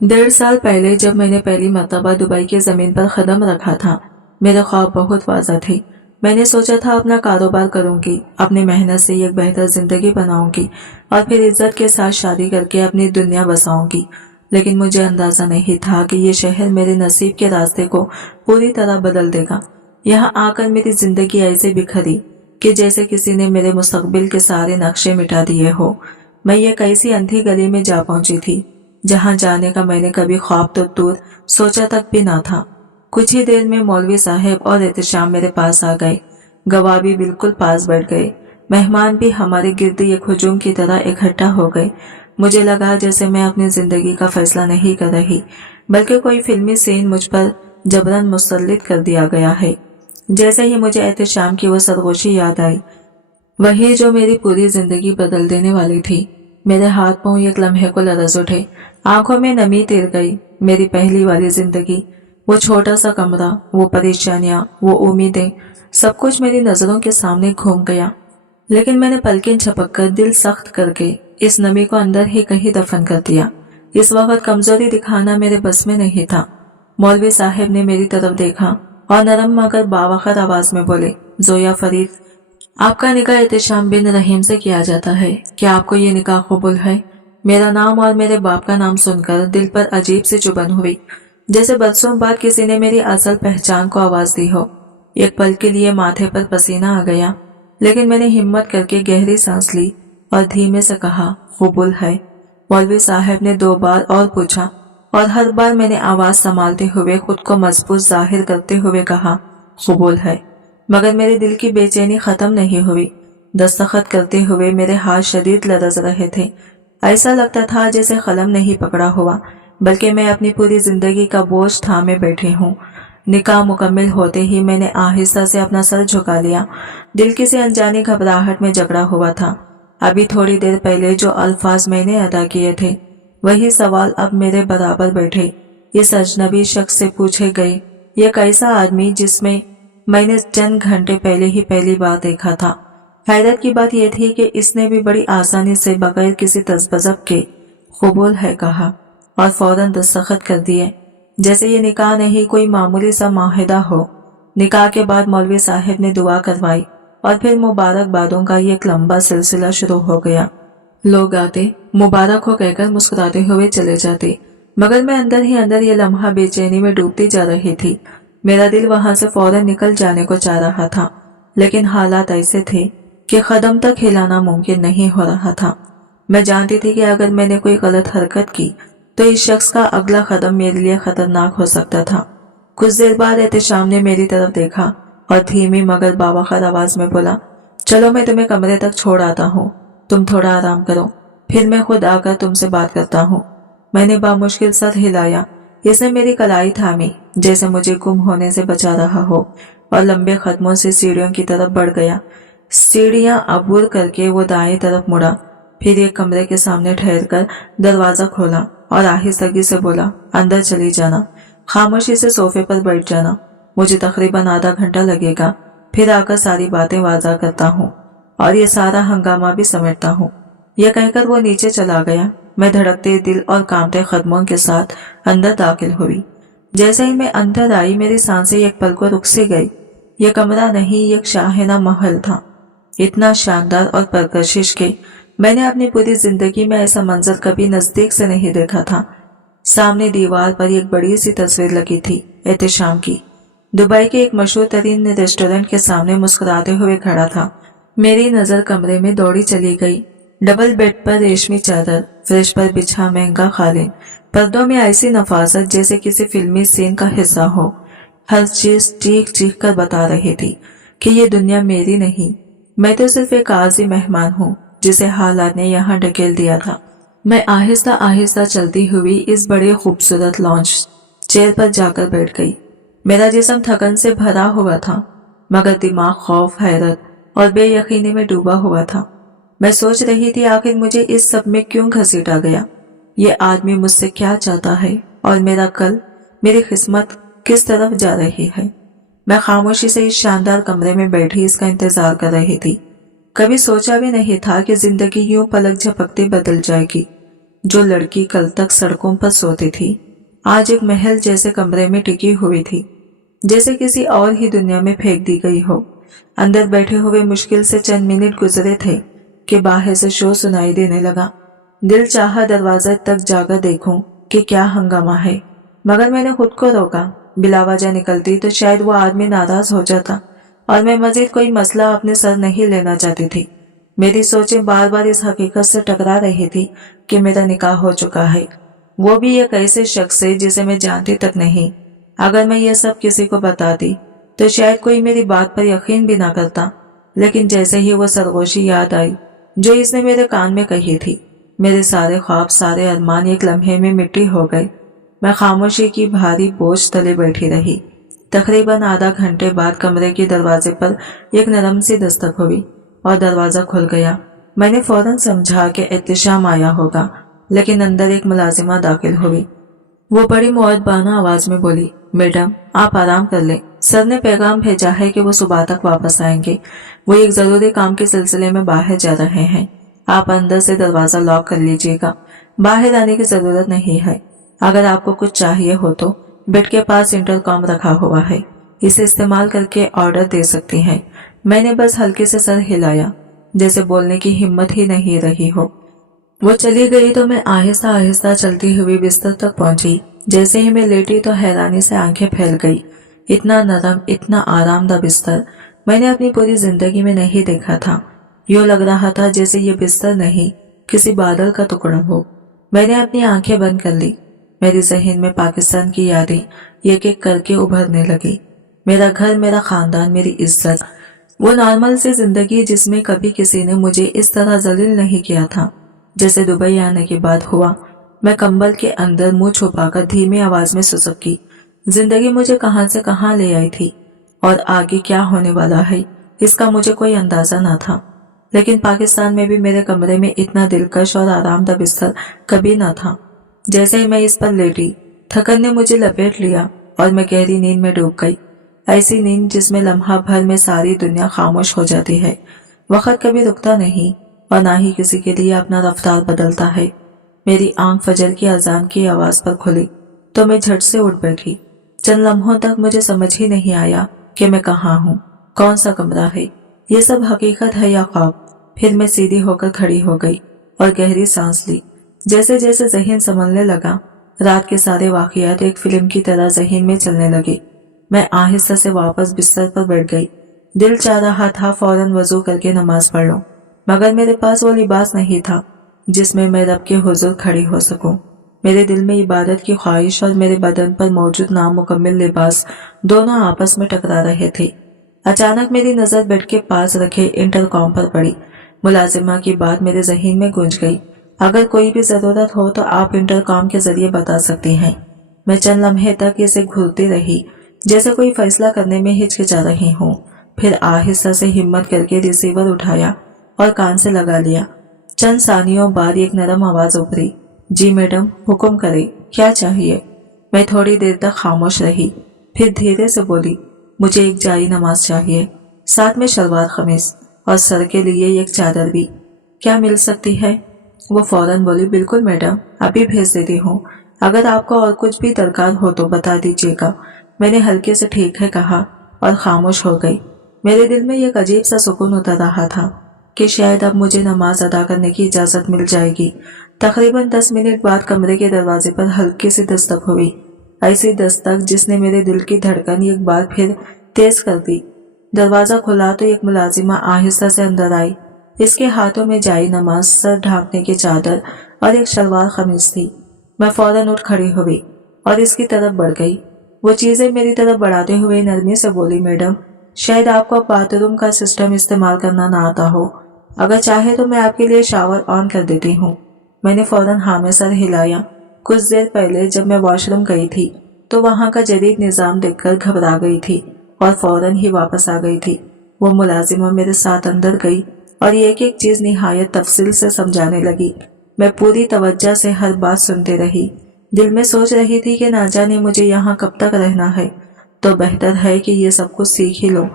1.5 سال پہلے جب میں نے پہلی مرتبہ دبئی کی زمین پر قدم رکھا تھا، میرے خواب بہت واضح تھے۔ میں نے سوچا تھا اپنا کاروبار کروں گی، اپنی محنت سے ایک بہتر زندگی بناؤں گی اور پھر عزت کے ساتھ شادی کر کے اپنی دنیا بساؤں گی۔ لیکن مجھے اندازہ نہیں تھا کہ یہ شہر میرے نصیب کے راستے کو پوری طرح بدل دے گا۔ یہاں آ کر میری زندگی ایسے بکھری کہ جیسے کسی نے میرے مستقبل کے سارے نقشے مٹا دیے ہو۔ میں ایک ایسی اندھی گلی میں جا پہنچی تھی جہاں جانے کا میں نے کبھی خواب تو دور سوچا تک بھی نہ تھا۔ कुछ ही देर में मौलवी साहब और एहतशाम मेरे पास आ गए। गवाह भी बिल्कुल पास बैठ गए। मेहमान भी हमारे गिर्द एक हुजूम की तरह इकट्ठा हो गए। मुझे लगा जैसे मैं अपनी जिंदगी का फैसला नहीं कर रही, बल्कि कोई फिल्मी सीन मुझ पर जबरन मुसल्लित कर दिया गया है। जैसे ही मुझे एहतशाम की वो सरगोशी याद आई, वही जो मेरी पूरी जिंदगी बदल देने वाली थी। मेरे हाथ पांव एक लम्हे को लरज उठे, आंखों में नमी तिर गई। मेरी पहली वाली जिंदगी, वो छोटा सा कमरा, वो परेशानियां, वो उम्मीदें, सब कुछ मेरी नजरों के सामने घूम गया। लेकिन मैंने पलकें झपक कर दिल सख्त करके इस नमी को अंदर ही कहीं दफन कर दिया। इस वक्त कमजोरी दिखाना मेरे बस में नहीं था। मौलवी साहब ने मेरी तरफ देखा और नरम मगर बावखर आवाज में बोले, जोया फरीद, आपका निकाह एहतशाम बिन रहीम से किया जाता है। क्या आपको ये निकाह कबूल है? मेरा नाम और मेरे बाप का नाम सुनकर दिल पर अजीब सी चुभन हुई, जैसे बरसों बाद किसी ने मेरी असल पहचान को आवाज दी हो। एक पल के लिए माथे पर पसीना आ गया, लेकिन मैंने हिम्मत करके गहरी सांस ली और धीमे से कहा, कबूल है। मौलवी साहब ने 2 बार और पूछा और हर बार मैंने आवाज संभालते हुए खुद को मजबूत जाहिर करते हुए कहा, कबूल है। मगर मेरे दिल की बेचैनी खत्म नहीं हुई। दस्तखत करते हुए मेरे हाथ शदीद लरज रहे थे। ऐसा लगता था जैसे कलम नहीं पकड़ा हुआ, बल्कि मैं अपनी पूरी जिंदगी का बोझ थामे बैठी हूँ। निकाह मुकम्मल होते ही मैंने आहिस्ता से अपना सर झुका लिया। दिल किसी अनजानी घबराहट में जकड़ा हुआ था। अभी थोड़ी देर पहले जो अल्फाज मैंने अदा किए थे, वही सवाल अब मेरे बराबर बैठे। इस अजनबी शख्स से पूछे गए, ये कैसा आदमी जिसमें मैंने चंद घंटे पहले ही पहली बार देखा था। हैरत की बात यह थी कि इसने भी बड़ी आसानी से बगैर किसी तज़ब्ज़ब के कबूल है कहा और फौरन दस्तखत कर दिए, जैसे ये निकाह नहीं कोई मामूली सा माहिदा हो। निकाह के बाद मौलवी साहब ने दुआ करवाई और फिर मुबारकबादों का एक लंबा सिलसिला शुरू हो गया। लोग आते, मुबारक हो कहकर मुस्कुराते हुए चले जाते, मगर मैं अंदर ही अंदर ये लम्हा बेचैनी में डूबती जा रही थी। मेरा दिल वहां से फौरन निकल जाने को चाह रहा था, लेकिन हालात ऐसे थे कि कदम तक हिलाना मुमकिन नहीं हो रहा था। मैं जानती थी कि अगर मैंने कोई गलत हरकत की तो इस शख्स का अगला कदम मेरे लिए खतरनाक हो सकता था। कुछ देर बाद एहतशाम ने मेरी तरफ देखा और धीमी मगर बावखर आवाज में बोला, चलो मैं तुम्हें कमरे तक छोड़ आता हूँ, तुम थोड़ा आराम करो, फिर मैं खुद आकर तुमसे बात करता हूँ। मैंने बामुश्किल सर हिलाया। इसने मेरी कलाई थामी, जैसे मुझे गुम होने से बचा रहा हो, और लंबे कदमों से सीढ़ियों की तरफ बढ़ गया। सीढ़ियां अबूर करके वो दाएं तरफ मुड़ा, फिर एक कमरे के सामने ठहरकर दरवाजा खोला और आहिस्तगी से बोला, अंदर चली जाना, खामोशी से सोफे पर बैठ जाना, मुझे तकरीबन आधा घंटा लगेगा, फिर आकर सारी बातें वाजा करता हूँ और ये सारा हंगामा भी समेटता हूँ। यह कहकर वो नीचे चला गया। मैं धड़कते दिल और कांपते कदमों के साथ अंदर दाखिल हुई। जैसे ही मैं अंदर आई, मेरी सांसें एक पल को रुक सी गई। यह कमरा नहीं, एक शाहीना महल था, इतना शानदार और परकशिश के मैंने अपनी पूरी जिंदगी में ऐसा मंजर कभी नजदीक से नहीं देखा था। सामने दीवार पर एक बड़ी सी तस्वीर लगी थी, एहतशाम की। दुबई के एक मशहूर तरीन रेस्टोरेंट के सामने मुस्कुराते हुए खड़ा था। मेरी नजर कमरे में दौड़ी चली गई। डबल बेड पर रेशमी चादर, फ्रिज पर बिछा महंगा कालीन, पर्दों में ऐसी नफासत जैसे किसी फिल्मी सीन का हिस्सा हो। हर चीज चीख चीख कर बता रही थी कि ये दुनिया मेरी नहीं, मैं तो सिर्फ एक आजी मेहमान हूँ जिसे हालात ने यहाँ ढकेल दिया था। मैं आहिस्ता आहिस्ता चलती हुई इस बड़े खूबसूरत लॉन्च चेयर पर जाकर बैठ गई। मेरा जिस्म थकन से भरा हुआ था, मगर दिमाग खौफ, हैरत और बेयकीनी में डूबा हुआ था। मैं सोच रही थी आखिर मुझे इस सब में क्यों घसीटा गया, ये आदमी मुझसे क्या चाहता है और मेरा कल, मेरी किस्मत किस तरफ जा रही है। मैं खामोशी से इस शानदार कमरे में बैठी इसका इंतजार कर रही थी। कभी सोचा भी नहीं था कि जिंदगी यूं पलक झपकते बदल जाएगी। जो लड़की कल तक सड़कों पर सोती थी, आज एक महल जैसे कमरे में टिकी हुई थी, जैसे किसी और ही दुनिया में फेंक दी गई हो। अंदर बैठे हुए मुश्किल से चंद मिनट गुजरे थे कि बाहर से शोर सुनाई देने लगा। दिल चाहा दरवाजे तक जाकर देखूं कि क्या हंगामा है, मगर मैंने खुद को रोका। बिलावजह निकलती तो शायद वो आदमी नाराज हो जाता और मैं मजीद कोई मसला अपने सर नहीं लेना चाहती थी। मेरी सोचें बार बार इस हकीकत से टकरा रही थी कि मेरा निकाह हो चुका है, वो भी एक ऐसे शख्स से जिसे मैं जानती तक नहीं। अगर मैं ये सब किसी को बताती तो शायद कोई मेरी बात पर यकीन भी ना करता, लेकिन जैसे ही वो सरगोशी याद आई जो इसने मेरे कान में कही थी, मेरे सारे ख्वाब, सारे अरमान एक लम्हे में मिट्टी हो गए। मैं खामोशी की भारी बोझ तले बैठी रही। तकरीबन आधा घंटे बाद कमरे के दरवाजे पर एक नरम सी दस्तक हुई और दरवाजा खुल गया। मैंने फौरन समझा कि एहतिशाम आया होगा, लेकिन अंदर एक मुलाजिमा दाखिल हुई। वो बड़ी मुअद्दबाना आवाज में बोली, मैडम आप आराम कर लें, सर ने पैगाम भेजा है कि वो सुबह तक वापस आएंगे। वो एक जरूरी काम के सिलसिले में बाहर जा रहे हैं। आप अंदर से दरवाजा लॉक कर लीजिएगा, बाहर आने की जरूरत नहीं है। अगर आपको कुछ चाहिए हो तो बेड के पास इंटरकॉम रखा हुआ है, इसे इस्तेमाल करके ऑर्डर दे सकती हैं। मैंने बस हल्के से सर हिलाया, जैसे बोलने की हिम्मत ही नहीं रही हो। वो चली गई तो मैं आहिस्ता आहिस्ता चलती हुई बिस्तर तक पहुंची। जैसे ही मैं लेटी तो हैरानी से आंखें फैल गई। इतना नरम, इतना आरामदा बिस्तर मैंने अपनी पूरी जिंदगी में नहीं देखा था। यूं लग रहा था जैसे ये बिस्तर नहीं, किसी बादल का टुकड़ा हो। मैंने अपनी आंखें बंद कर ली। मेरी जहन में पाकिस्तान की यादें एक एक करके उभरने लगी। मेरा घर, मेरा खानदान, मेरी इज्जत, वो नॉर्मल सी जिंदगी जिसमें कभी किसी ने मुझे इस तरह जलील नहीं किया था जैसे दुबई आने के बाद हुआ। मैं कंबल के अंदर मुंह छुपाकर धीमी आवाज में सुसुकी। जिंदगी मुझे कहां से कहां ले आई थी और आगे क्या होने वाला है इसका मुझे कोई अंदाजा न था। लेकिन पाकिस्तान में भी मेरे कमरे में इतना दिलकश और आरामदा बिस्तर कभी न था। जैसे ही मैं इस पर लेटी, थकन ने मुझे लपेट लिया और मैं गहरी नींद में डूब गई। ऐसी नींद जिसमें लम्हा भर में सारी दुनिया खामोश हो जाती है। वक्त कभी रुकता नहीं और ना ही किसी के लिए अपना रफ्तार बदलता है। मेरी आंख फजर की अजान की आवाज पर खुली तो मैं झट से उठ बैठी। चंद लम्हों तक मुझे समझ ही नहीं आया कि मैं कहाँ हूँ, कौन सा कमरा है, ये सब हकीकत है या ख्वाब। फिर मैं सीधी होकर खड़ी हो गई और गहरी सांस ली। जैसे जैसे जहन संभलने लगा, रात के सारे वाकयात एक फिल्म की तरह जहन में चलने लगे। मैं आहिस्ता से वापस बिस्तर पर बैठ गई। दिल चाह रहा था फौरन वजू करके नमाज पढ़ लूं, मगर मेरे पास वो लिबास नहीं था जिसमें मैं रब के हुजूर खड़ी हो सकूं। मेरे दिल में इबादत की ख्वाहिश और मेरे बदन पर मौजूद नामुकम्मिल लिबास दोनों आपस में टकरा रहे थे। अचानक मेरी नजर बेड के पास रखे इंटरकॉम पर पड़ी। मुलाजिमा की बात मेरे जहन में गूंज गई, अगर कोई भी जरूरत हो तो आप इंटरकॉम के जरिए बता सकती हैं। मैं चंद लम्हे तक इसे घूरती रही, जैसे कोई फैसला करने में हिचकिचा रही हूँ। फिर आहिस्ता से हिम्मत करके रिसीवर उठाया और कान से लगा लिया। चंद सानियों बाद एक नरम आवाज उभरी, जी मैडम, हुक्म करें, क्या चाहिए। मैं थोड़ी देर तक खामोश रही, फिर धीरे से बोली, मुझे एक जारी नमाज चाहिए, साथ में शलवार कमीज और सर के लिए एक चादर भी, क्या मिल सकती है। वो फौरन बोली, बिल्कुल मैडम, अभी भेज देती हूँ। अगर आपको और कुछ भी दरकार हो तो बता दीजिएगा। मैंने हल्के से ठीक है कहा और खामोश हो गई। मेरे दिल में एक अजीब सा सुकून उतर रहा था कि शायद अब मुझे नमाज अदा करने की इजाजत मिल जाएगी। तकरीबन 10 मिनट बाद कमरे के दरवाजे पर हल्की सी दस्तक हुई, ऐसी दस्तक जिसने मेरे दिल की धड़कन एक बार फिर तेज कर दी। दरवाजा खुला तो एक मुलाजिमा आहिस्ता से अंदर आई। इसके हाथों में जाई नमाज, सर ढांकने की चादर और एक शलवार कमीज थी। मैं फौरन उठ खड़ी हुई और इसकी तरफ बढ़ गई। वो चीजें मेरी तरफ बढ़ाते हुए नरमी से बोली, मैडम, शायद आपको बाथरूम का सिस्टम इस्तेमाल करना ना आता हो, अगर चाहे तो मैं आपके लिए शावर ऑन कर देती हूँ। मैंने फौरन हाँ में सर हिलाया। कुछ देर पहले जब मैं वॉशरूम गई थी तो वहाँ का जदीद निजाम देखकर घबरा गई थी और फौरन ही वापस आ गई थी। वो मुलाजिमा मेरे साथ अंदर गई और एक एक चीज निहायत तफसील से समझाने लगी। मैं पूरी तवज्जो से हर बात सुनते रही। दिल में सोच रही थी कि ना जाने मुझे यहाँ कब तक रहना है, तो बेहतर है कि ये सब कुछ सीख ही लो।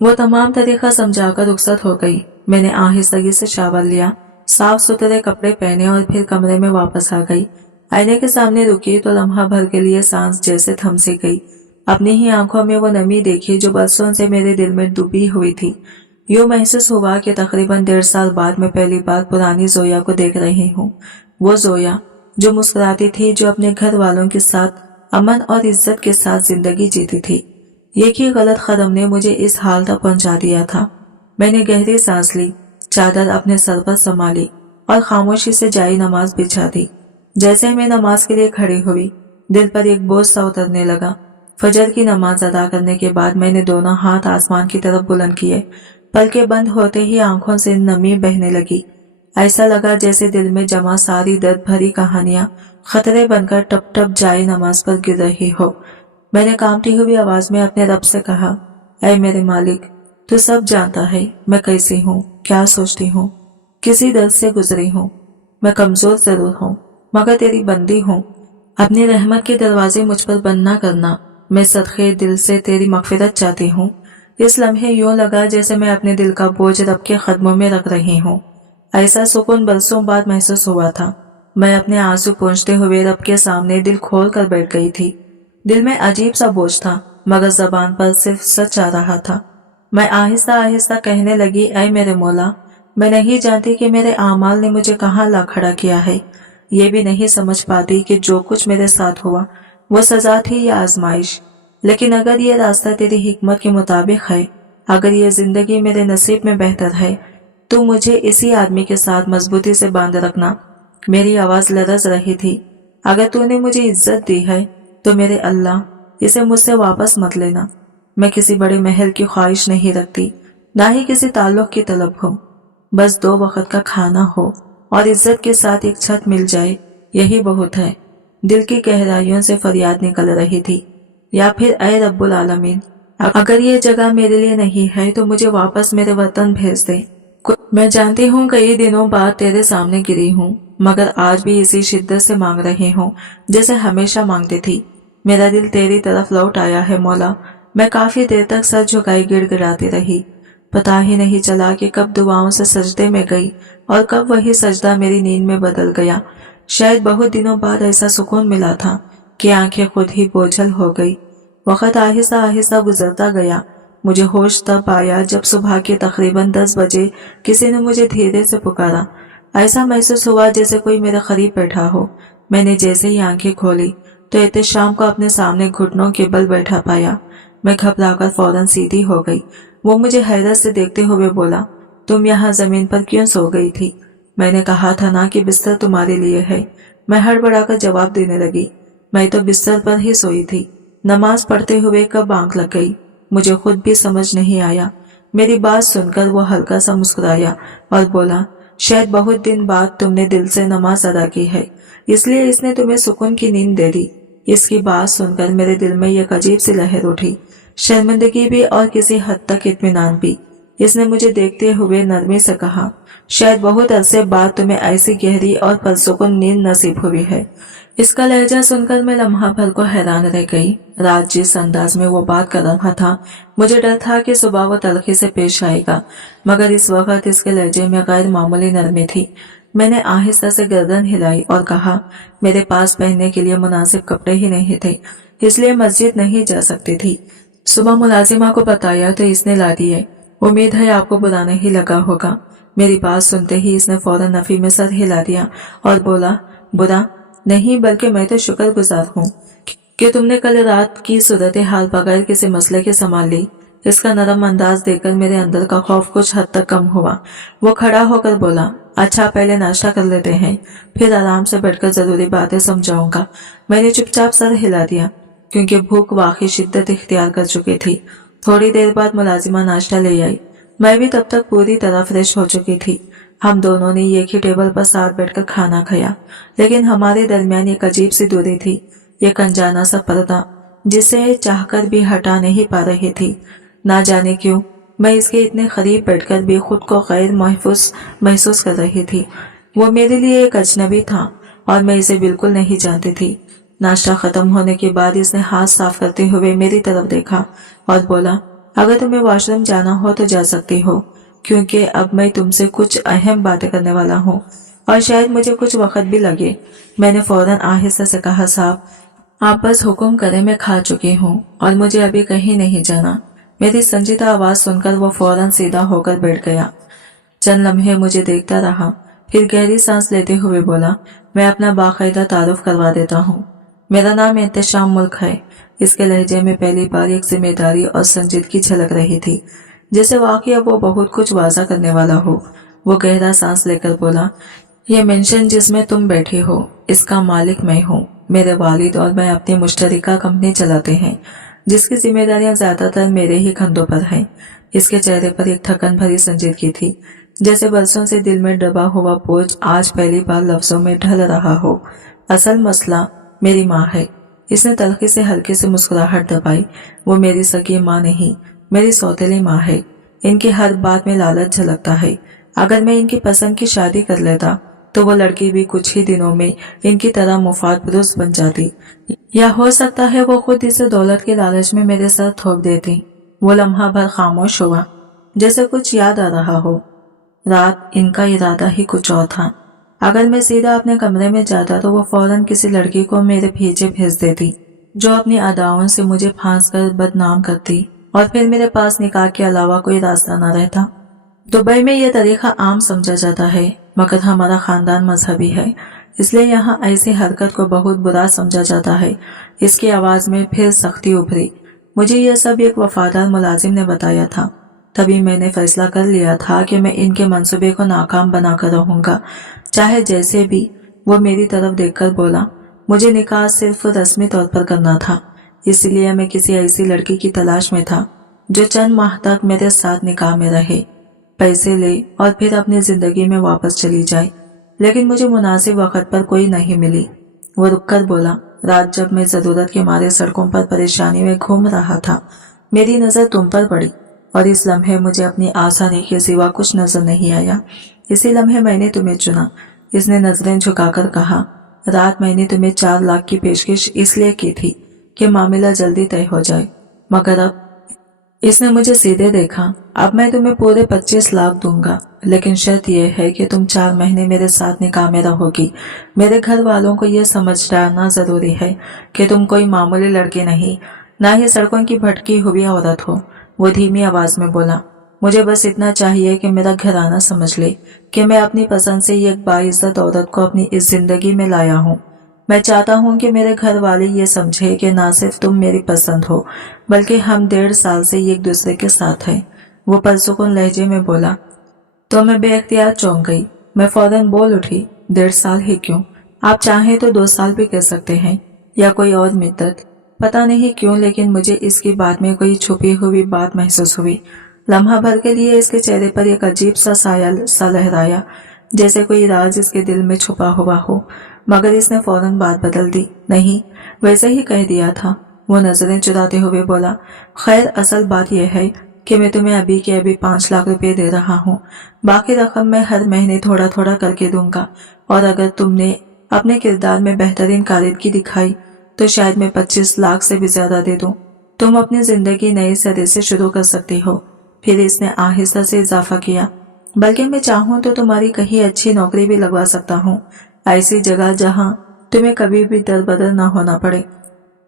वो तमाम तरीका समझाकर रुखसत हो गई। मैंने आहिस्तगी से शावर लिया, साफ सुथरे कपड़े पहने और फिर कमरे में वापस आ गई। आईने के सामने रुकी तो लम्हा भर के लिए सांस जैसे थम सी गई। अपनी ही आंखों में वो नमी देखी जो बरसों से मेरे दिल में डूबी हुई थी। यूं महसूस हुआ कि तकरीबन 1.5 साल बाद मैं पहली बार पुरानी जोया को देख रही हूँ। वो जोया जो मुस्कुराती थी, जो अपने घर वालों के साथ अमन और इज्जत के साथ जिंदगी जीती थी। एक ही गलत कदम ने मुझे इस हाल तक पहुंचा दिया था। मैंने गहरी सांस ली, चादर अपने सर पर संभाली और खामोशी से जाई नमाज बिछा दी। जैसे मैं नमाज के लिए खड़ी हुई, दिल पर एक बोझ सा उतरने लगा। फजर की नमाज अदा करने के बाद मैंने दोनों हाथ आसमान की तरफ बुलंद किए। पलकें बंद होते ही आंखों से नमी बहने लगी। ऐसा लगा जैसे दिल में जमा सारी दर्द भरी कहानियां खतरे बनकर टप टप जाए नमाज पर गिर रही हो। मैंने कांपती हुई आवाज में अपने रब से कहा, ऐ मेरे मालिक, तू सब जानता है मैं कैसी हूँ, क्या सोचती हूँ, किसी दर्द से गुजरी हूँ। मैं कमजोर जरूर हूँ मगर तेरी बंदी हूँ। अपनी रहमत के दरवाजे मुझ पर बंद ना करना। मैं सदके दिल से तेरी मगफिरत चाहती हूँ। इस लम्हे यूं लगा जैसे मैं अपने दिल का बोझ रब के कदमों में रख रही हूँ। ऐसा सुकून बरसों बाद महसूस हुआ था। मैं अपने आंसू पोंछते हुए रब के सामने दिल खोल कर बैठ गई थी। दिल में अजीब सा बोझ था मगर जबान पर सिर्फ सच आ रहा था। मैं आहिस्ता आहिस्ता कहने लगी, ऐ मेरे मौला, मैं नहीं जानती कि मेरे आमाल ने मुझे कहाँ ला खड़ा किया है। ये भी नहीं समझ पाती कि जो कुछ मेरे साथ हुआ वो सजा थी या आजमाइश। लेकिन अगर ये रास्ता तेरी हिकमत के मुताबिक है, अगर ये जिंदगी मेरे नसीब में बेहतर है, तो मुझे इसी आदमी के साथ मजबूती से बांध रखना। मेरी आवाज लरज रही थी। अगर तूने मुझे इज्जत दी है तो मेरे अल्लाह, इसे मुझसे वापस मत लेना। मैं किसी बड़े महल की ख्वाहिश नहीं रखती, ना ही किसी ताल्लुक की तलब हो। बस 2 वक्त का खाना हो और इज्जत के साथ एक छत मिल जाए, यही बहुत है। दिल की गहराइयों से फरियाद निकल रही थी। या फिर ऐ रब्बुल आलमीन, अगर ये जगह मेरे लिए नहीं है तो मुझे वापस मेरे वतन भेज दे। मैं जानती हूँ कई दिनों बाद तेरे सामने गिरी हूँ, मगर आज भी इसी शिद्दत से मांग रही हूँ जैसे हमेशा मांगती थी। मेरा दिल तेरी तरफ लौट आया है मौला। मैं काफी देर तक सर झुकाई गिड़गिड़ाती रही। पता ही नहीं चला कि कब दुआओं से सजदे में गई और कब वही सजदा मेरी नींद में बदल गया। शायद बहुत दिनों बाद ऐसा सुकून मिला था कि आंखें खुद ही बोझल हो गई। वक्त आहिस्ता आहिस्ता गुजरता गया। मुझे होश तब आया जब सुबह के तकरीबन 10 बजे किसी ने मुझे धीरे से पुकारा। ऐसा महसूस हुआ जैसे कोई मेरे करीब बैठा हो। मैंने जैसे ही आंखें खोली तो एहतशाम को अपने सामने घुटनों के बल बैठा पाया। मैं घबराकर फौरन सीधी हो गई। वो मुझे हैरत से देखते हुए बोला, तुम यहाँ जमीन पर क्यों सो गई थी? मैंने कहा था ना कि बिस्तर तुम्हारे लिए है। मैं हड़बड़ाकर जवाब देने लगी, मैं तो बिस्तर पर ही सोई थी। नमाज पढ़ते हुए कब आंख लग गई मुझे खुद भी समझ नहीं आया। मेरी बात सुनकर वो हल्का सा मुस्कुराया और बोला, शायद बहुत दिन बाद तुमने दिल से नमाज अदा की है, इसलिए इसने तुम्हें सुकून की नींद दे दी। इसकी बात सुनकर मेरे दिल में एक अजीब सी लहर उठी, शर्मिंदगी भी और किसी हद तक इत्मीनान भी। इसने मुझे देखते हुए नरमी से कहा, शायद बहुत अरसे बाद तुम्हें ऐसी गहरी और पुरसुकून नींद नसीब हुई है। इसका लहजा सुनकर मैं लम्हा भर को हैरान रह गई। रात जिस अंदाज में वो बात कर रहा था, मुझे डर था कि सुबह वो तलखी से पेश आएगा, मगर इस वक्त इसके लहजे में गैर मामूली नरमी थी। मैंने आहिस्ता से गर्दन हिलाई और कहा, मेरे पास पहनने के लिए मुनासिब कपड़े ही नहीं थे, इसलिए मस्जिद नहीं जा सकती थी। सुबह मुलाजिमा को बताया तो इसने ला दिए। उम्मीद है आपको बुरा नहीं लगा होगा। मेरी बात सुनते ही इसने फौरन नफी में सर हिला दिया और बोला, बुरा नहीं, बल्कि मैं तो शुक्रगुजार हूँ कि तुमने कल रात की सूरत हाल बगैर किसी मसले के संभाल ली। इसका नरम अंदाज देखकर मेरे अंदर का खौफ कुछ हद तक कम हुआ। वो खड़ा होकर बोला, अच्छा पहले नाश्ता कर लेते हैं, फिर आराम से बैठकर जरूरी बातें समझाऊंगा। मैंने चुपचाप सर हिला दिया क्योंकि भूख वाकई शिद्दत इख्तियार कर चुकी थी। थोड़ी देर बाद मुलाजिमा नाश्ता ले आई। मैं भी तब तक पूरी तरह फ्रेश हो चुकी थी। हम दोनों ने एक ही टेबल पर साथ बैठकर खाना खाया, लेकिन हमारे दरमियान एक अजीब सी दूरी थी, एक अनजाना सा पर्दा जिसे चाहकर भी हटा नहीं पा रही थी। ना जाने क्यों मैं इसके इतने करीब बैठकर भी खुद को गैर महसूस कर रही थी। वो मेरे लिए एक अजनबी था और मैं इसे बिल्कुल नहीं जानती थी। नाश्ता खत्म होने के बाद इसने हाथ साफ करते हुए मेरी तरफ देखा और बोला, अगर तुम्हें वॉशरूम जाना हो तो जा सकती हो, क्योंकि अब मैं तुमसे कुछ अहम बातें करने वाला हूँ और शायद मुझे कुछ वक्त भी लगे। मैंने फौरन आहिस्ता से कहा, साहब आप बस हुक्म करें, मैं खा चुकी हूँ और मुझे अभी कहीं नहीं जाना। मेरी संजीदा आवाज सुनकर वो फौरन सीधा होकर बैठ गया। चंद लम्हे मुझे देखता रहा, फिर गहरी सांस लेते हुए बोला, मैं अपना बाकायदा तारुफ करवा देता हूँ। मेरा नाम एहतशाम मुल्क है। इसके लहजे में पहली बार एक जिम्मेदारी और संजीदगी झलक रही थी, जैसे वाकई वो बहुत कुछ वाजा करने वाला हो। वो गहरा सांस लेकर बोला, ये मेंशन जिसमें तुम बैठे हो, इसका मालिक मैं हूँ। मेरे वालिद और मैं अपनी मुश्तरिका कंपनी चलाते हैं। जिसकी जिम्मेदारियां ज्यादातर मेरे ही कंधों पर हैं। इसके चेहरे पर एक थकन भरी संजीदगी थी, जैसे बरसों से दिल में दबा हुआ बोझ आज पहली बार लफ्जों में ढल रहा हो। असल मसला मेरी माँ है। इसने तलखी से हल्के से मुस्कुराहट दबाई। वो मेरी सगी माँ नहीं, मेरी सौतेली माँ है। इनकी हर बात में लालच झलकता है। अगर मैं इनकी पसंद की शादी कर लेता तो वो लड़की भी कुछ ही दिनों में इनकी तरह मुफाद पुरुष बन जाती, या हो सकता है वो खुद इसे दौलत के लालच में मेरे सर थोप देती। वो लम्हा भर खामोश हुआ, जैसे कुछ याद आ रहा हो। रात इनका इरादा ही कुछ और था। अगर मैं सीधा अपने कमरे में जाता तो वो फौरन किसी लड़की को मेरे पीछे भेज देती, जो अपनी अदाओं से मुझे फांस कर बदनाम करती, और फिर मेरे पास निकाह के अलावा कोई रास्ता न रहता। दुबई में यह तरीका आम समझा जाता है, मगर हमारा खानदान मजहबी है, इसलिए यहाँ ऐसी हरकत को बहुत बुरा समझा जाता है। इसकी आवाज में फिर सख्ती उभरी। मुझे यह सब एक वफादार मुलाजिम ने बताया था। तभी मैंने फैसला कर लिया था कि मैं इनके मंसूबे को नाकाम बनाकर रहूंगा, चाहे जैसे भी। वो मेरी तरफ देखकर बोला, मुझे निकाह सिर्फ रस्मी तौर पर करना था, इसलिए मैं किसी ऐसी लड़की की तलाश में था जो चंद माह तक मेरे साथ निकाह में रहे, पैसे ले और फिर अपनी जिंदगी में वापस चली जाए। लेकिन मुझे मुनासिब वक्त पर कोई नहीं मिली। वो रुककर बोला, रात जब मैं जरूरत के मारे सड़कों पर परेशानी में घूम रहा था, मेरी नजर तुम पर पड़ी, और इस लम्हे मुझे अपनी आसानी के सिवा कुछ नजर नहीं आया। इसी लम्हे मैंने तुम्हें चुना। इसने नजरें झुकाकर कहा, रात मैंने तुम्हें 4 लाख की पेशकश इसलिए की थी कि मामला जल्दी तय हो जाए, मगर अब। इसने मुझे सीधे देखा, अब मैं तुम्हें पूरे 25 लाख दूंगा, लेकिन शर्त यह है कि तुम 4 महीने मेरे साथ निकाह में रहोगी। मेरे घर वालों को यह समझ डालना जरूरी है कि तुम कोई मामूली लड़की नहीं, ना ही सड़कों की भटकी हुई औरत हो। वो धीमी आवाज में बोला, मुझे बस इतना चाहिए कि मेरा घराना समझ ले कि मैं अपनी पसंद से एक बाइज्जत औरत को अपनी इस जिंदगी में लाया हूँ। मैं चाहता हूँ कि मेरे घर वाले ये समझे कि ना सिर्फ तुम मेरी पसंद हो, बल्कि हम 1.5 साल से एक दूसरे के साथ हैं। वो परसुकून लहजे में बोला तो मैं बेख्तियार चौंक गई। मैं फौरन बोल उठी, 1.5 साल ही क्यों, आप चाहें तो 2 साल भी कह सकते हैं, या कोई और मुद्दत। पता नहीं क्यों, लेकिन मुझे इसकी बात में कोई छुपी हुई बात महसूस हुई। लम्हा भर के लिए इसके चेहरे पर एक अजीब सा साया सा लहराया, जैसे कोई राज इसके दिल में छुपा हुआ हो, मगर इसने फौरन बात बदल दी। नहीं, वैसे ही कह दिया था। वो नजरें चुराते हुए बोला, खैर असल बात यह है कि मैं तुम्हें अभी के अभी 5 लाख रुपए दे रहा हूँ, बाकी रकम मैं हर महीने थोड़ा थोड़ा करके दूंगा, और अगर तुमने अपने किरदार में बेहतरीन कारीगरी दिखाई तो शायद मैं 25 लाख से भी ज्यादा दे दूं। तुम अपनी जिंदगी नए सिरे से शुरू कर सकती हो। फिर इसने आहिस्ता से इजाफा किया, बल्कि मैं चाहूं तो तुम्हारी कहीं अच्छी नौकरी भी लगवा सकता हूँ, ऐसी जगह जहां तुम्हें कभी भी दर बदर न होना पड़े,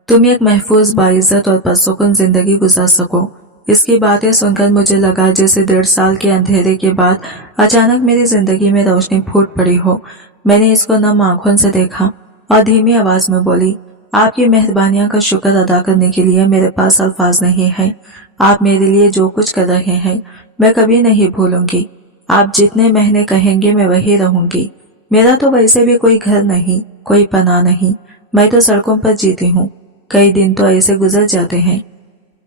तुम एक महफूज बाइज्जत और पुरसुकून जिंदगी गुजार सको। इसकी बातें सुनकर मुझे लगा जैसे 1.5 साल के अंधेरे के बाद अचानक मेरी जिंदगी में रोशनी फूट पड़ी हो। मैंने इसको नम आंखों से देखा और धीमी आवाज में बोली, आपकी मेहरबानियों का शुक्र अदा करने के लिए मेरे पास अल्फाज नहीं है। आप मेरे लिए जो कुछ कर रहे हैं मैं कभी नहीं भूलूंगी। आप जितने महीने कहेंगे मैं वही रहूंगी। मेरा तो वैसे भी कोई घर नहीं, कोई पनाह नहीं, मैं तो सड़कों पर जीती हूँ। कई दिन तो ऐसे गुजर जाते हैं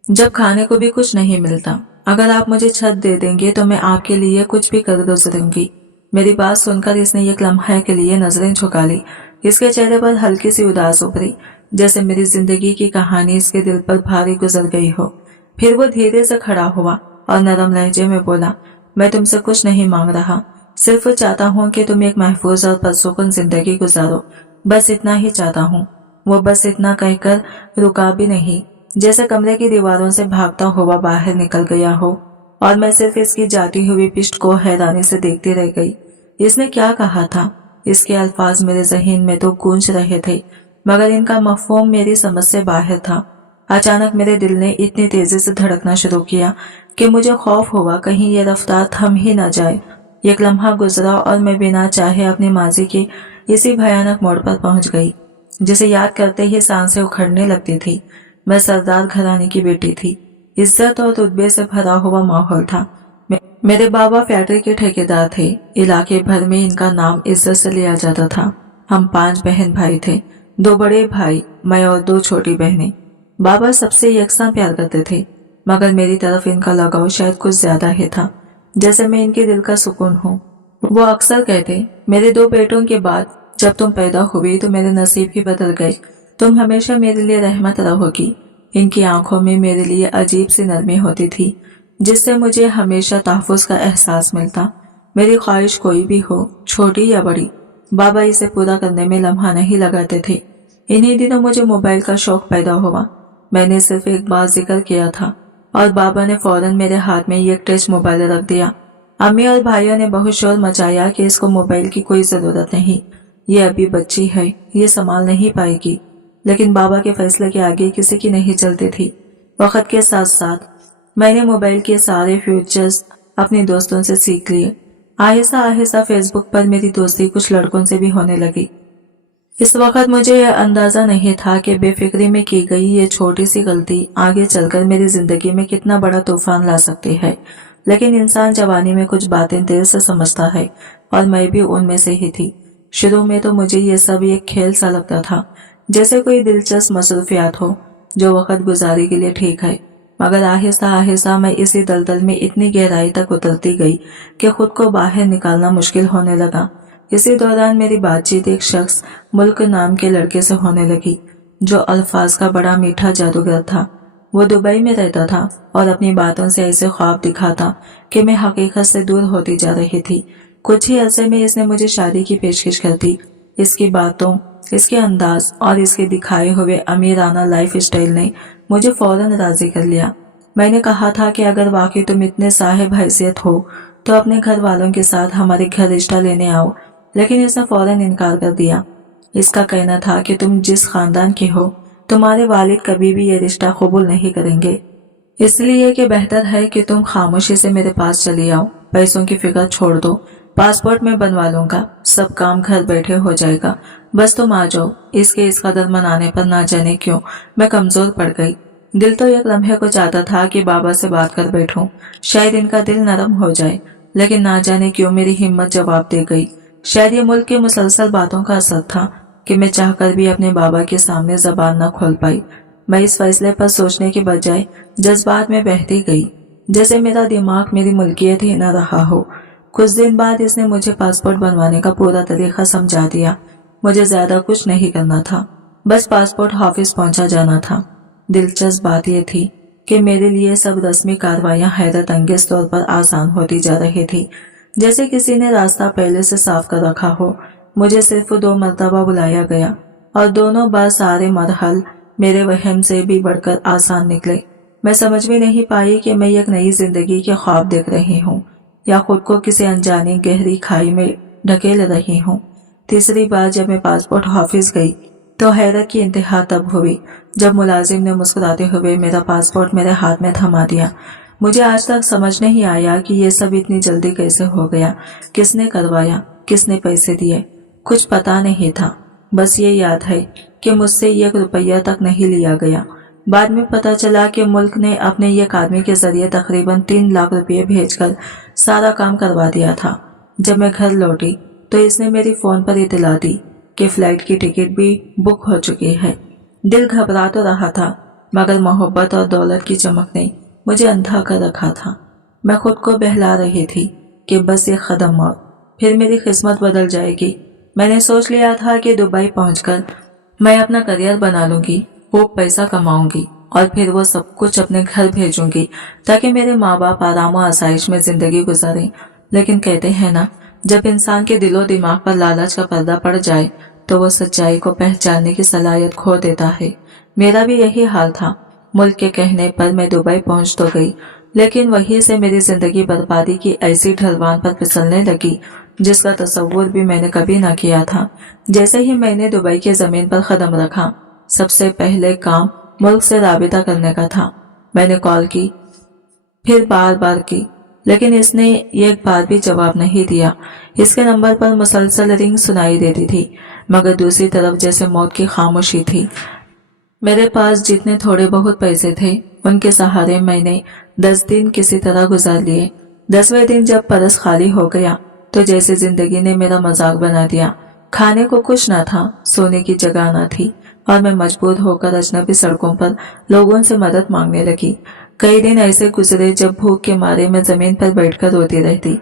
जब खाने को भी कुछ नहीं मिलता। अगर आप मुझे छत दे देंगे तो मैं आपके लिए कुछ भी कर गुजरूंगी। मेरी बात सुनकर इसने एक लम्हे के लिए नजरें झुका ली। इसके चेहरे पर हल्की सी उदास उभरी, जैसे मेरी जिंदगी की कहानी इसके दिल पर भारी गुजर गई हो। फिर वो धीरे से खड़ा हुआ और नरम लहजे में बोला, मैं तुमसे कुछ नहीं मांग रहा, सिर्फ चाहता हूँ कि तुम एक महफूज और पुरसुकून जिंदगी गुजारो, बस इतना ही चाहता हूँ। वो बस इतना कहकर रुका भी नहीं, जैसे कमरे की दीवारों से भागता हुआ बाहर निकल गया हो, और मैं सिर्फ इसकी जाती हुई पिष्ट को हैरानी से देखती रह गई। इसने क्या कहा था? इसके अल्फाज मेरे ज़हन में तो गूंज रहे थे, मगर इनका मफ़हूम मेरी समझ से बाहर था। अचानक मेरे दिल ने इतनी तेजी से धड़कना शुरू किया कि मुझे खौफ हुआ कहीं ये रफ्तार थम ही न जाए। एक लम्हा गुजरा और मैं बिना चाहे अपने माजी के इसी भयानक मोड़ पर पहुंच गई, जिसे याद करते ही सांसें उखड़ने लगती थी। मैं सरदार घराने की बेटी थी। इज्जत और रुतबे से भरा हुआ माहौल था। मेरे बाबा फैक्ट्री के ठेकेदार थे। इलाके भर में इनका नाम इज्जत से लिया जाता था। हम 5 बहन भाई थे, 2 बड़े भाई, मैं और 2 छोटी बहनें। बाबा सबसे यकसा प्यार करते थे, मगर मेरी तरफ इनका लगाव शायद कुछ ज्यादा ही था, जैसे मैं इनके दिल का सुकून हूँ। वो अक्सर कहते, मेरे 2 बेटों के बाद जब तुम पैदा हुई तो मेरे नसीब ही बदल गए। तुम हमेशा मेरे लिए रहमत रहोगी। इनकी आंखों में मेरे लिए अजीब सी नरमी होती थी, जिससे मुझे हमेशा तहफ़्फ़ुज़ का एहसास मिलता। मेरी ख्वाहिश कोई भी हो, छोटी या बड़ी, बाबा इसे पूरा करने में लम्हा नहीं लगाते थे। इन्हीं दिनों मुझे मोबाइल का शौक पैदा हुआ। मैंने सिर्फ एक बार जिक्र किया था और बाबा ने फौरन मेरे हाथ में एक टच मोबाइल रख दिया। अम्मी और भाइयों ने बहुत शोर मचाया कि इसको मोबाइल की कोई जरूरत नहीं, ये अभी बच्ची है, ये संभाल नहीं पाएगी। लेकिन बाबा के फैसले के आगे किसी की नहीं चलती थी। वक्त के साथ साथ मैंने मोबाइल के सारे फीचर्स अपने दोस्तों से सीख लिए। आहिस्ता आहिस्ता फेसबुक पर मेरी दोस्ती कुछ लड़कों से भी होने लगी। इस वक्त मुझे यह अंदाजा नहीं था कि बेफिक्री में की गई ये छोटी सी गलती आगे चलकर मेरी जिंदगी में कितना बड़ा तूफान ला सकती है। लेकिन इंसान जवानी में कुछ बातें देर से समझता है, और मैं भी उनमें से ही थी। शुरू में तो मुझे ये सब एक खेल सा लगता था, जैसे कोई दिलचस्प मसरूफियात हो जो वक्त गुजारी के लिए ठीक है। मगर आहिस्ता आहिस्ता मैं इसी दलदल में इतनी गहराई तक उतरती गई कि खुद को बाहर निकालना मुश्किल होने लगा। इसी दौरान मेरी बातचीत एक शख्स मुल्क नाम के लड़के से होने लगी, जो अल्फाज का बड़ा मीठा जादूगर था। वो दुबई में रहता था और अपनी बातों से ऐसे ख्वाब दिखाता कि मैं हकीकत से दूर होती जा रही थी। कुछ ही अरसे में इसने मुझे शादी की पेशकश कर दी। इसकी बातों, इसके अंदाज और इसके दिखाए हुए अमीराना लाइफ स्टाइल ने मुझे फौरन राजी कर लिया। मैंने कहा था कि अगर वाकई तुम इतने साहिब हैसियत हो तो अपने घर वालों के साथ हमारे घर रिश्ता लेने आओ, लेकिन इसने फौरन इनकार कर दिया। इसका कहना था कि तुम जिस खानदान के हो, तुम्हारे वालिद कभी भी ये रिश्ता कबूल नहीं करेंगे, इसलिए कि बेहतर है कि तुम खामोशी से मेरे पास चली आओ। पैसों की फिक्र छोड़ दो, पासपोर्ट में बनवा लूंगा, सब काम घर बैठे हो जाएगा, बस तुम आ जाओ। इसके इस कदर मनाने पर ना जाने क्यों मैं कमजोर पड़ गई। दिल तो एक लम्हे को चाहता था कि बाबा से बात कर बैठूं, शायद इनका दिल नरम हो जाए, लेकिन ना जाने क्यों मेरी हिम्मत जवाब दे गई। शायद ये मुल्क की मुसलसल बातों का असर था कि मैं चाहकर भी अपने बाबा के सामने जबान न खोल पाई। मैं इस फैसले पर सोचने के बजाय जज्बात में बहती गई, जैसे मेरा दिमाग मेरी मुल्कियत ही न रहा हो। कुछ दिन बाद इसने मुझे पासपोर्ट बनवाने का पूरा तरीका समझा दिया। मुझे ज्यादा कुछ नहीं करना था, बस पासपोर्ट ऑफिस पहुंचा जाना था। दिलचस्प बात यह थी कि मेरे लिए सब रस्मी कार्रवाइयां हैरत अंगेज तौर पर आसान होती जा रही थी, जैसे किसी ने रास्ता पहले से साफ कर रखा हो। मुझे सिर्फ 2 मरतबा बुलाया गया और दोनों बार सारे मरहल मेरे वहम से भी बढ़कर आसान निकले। मैं समझ भी नहीं पाई कि मैं एक नई जिंदगी के ख्वाब देख रही हूँ या खुद को किसी अनजानी गहरी खाई में ढकेल रही हूँ। तीसरी बार जब मैं पासपोर्ट ऑफिस गई तो हैरत की इंतहा तब हुई जब मुलाजिम ने मुस्कुराते हुए मेरा पासपोर्ट मेरे हाथ में थमा दिया। मुझे आज तक समझ नहीं आया कि ये सब इतनी जल्दी कैसे हो गया, किसने करवाया, किसने पैसे दिए, कुछ पता नहीं था। बस ये याद है कि मुझसे 1 रुपया तक नहीं लिया गया। बाद में पता चला कि मुल्क ने अपने एक आदमी के जरिए तकरीबन 3 लाख रुपये भेजकर सारा काम करवा दिया था। जब मैं घर लौटी तो इसने मेरी फोन पर इतला दी कि फ्लाइट की टिकट भी बुक हो चुकी है। दिल घबरा तो रहा था, मगर मोहब्बत और दौलत की चमक ने मुझे अंधा कर रखा था। मैं खुद को बहला रही थी कि बस एक कदम और, फिर मेरी किस्मत बदल जाएगी। मैंने सोच लिया था कि दुबई पहुंचकर मैं अपना करियर बना लूंगी, खूब पैसा कमाऊंगी और फिर वो सब कुछ अपने घर भेजूंगी ताकि मेरे माँ बाप आराम और आसाइश में जिंदगी गुजारें। लेकिन कहते हैं ना, जब इंसान के दिलो दिमाग पर लालच का पर्दा पड़ जाए तो वो सच्चाई को पहचानने की सलाहियत खो देता है। मेरा भी यही हाल था। मुल्क के कहने पर मैं दुबई पहुंच तो गई, लेकिन वहीं से मेरी जिंदगी बर्बादी की ऐसी ढलवान पर फिसलने लगी जिसका तस्वुर भी मैंने कभी ना किया था। जैसे ही मैंने दुबई की जमीन पर कदम रखा, सबसे पहले काम मुल्क से राबिता करने का था। मैंने कॉल की, फिर बार बार की, लेकिन इसने एक बार भी जवाब नहीं दिया। इसके नंबर पर मुसलसल रिंग सुनाई देती थी, मगर दूसरी तरफ जैसे मौत की खामोशी थी। मेरे पास जितने थोड़े बहुत पैसे थे उनके सहारे मैंने 10 दिन किसी तरह गुजार लिए। 10वें दिन जब परस खाली हो गया तो जैसे जिंदगी ने मेरा मजाक बना दिया। खाने को कुछ ना था, सोने की जगह ना थी और मैं मजबूर होकर अजनबी सड़कों पर लोगों से मदद मांगने लगी। कई दिन ऐसे गुजरे जब भूख के मारे मैं जमीन पर बैठकर रोती रहती।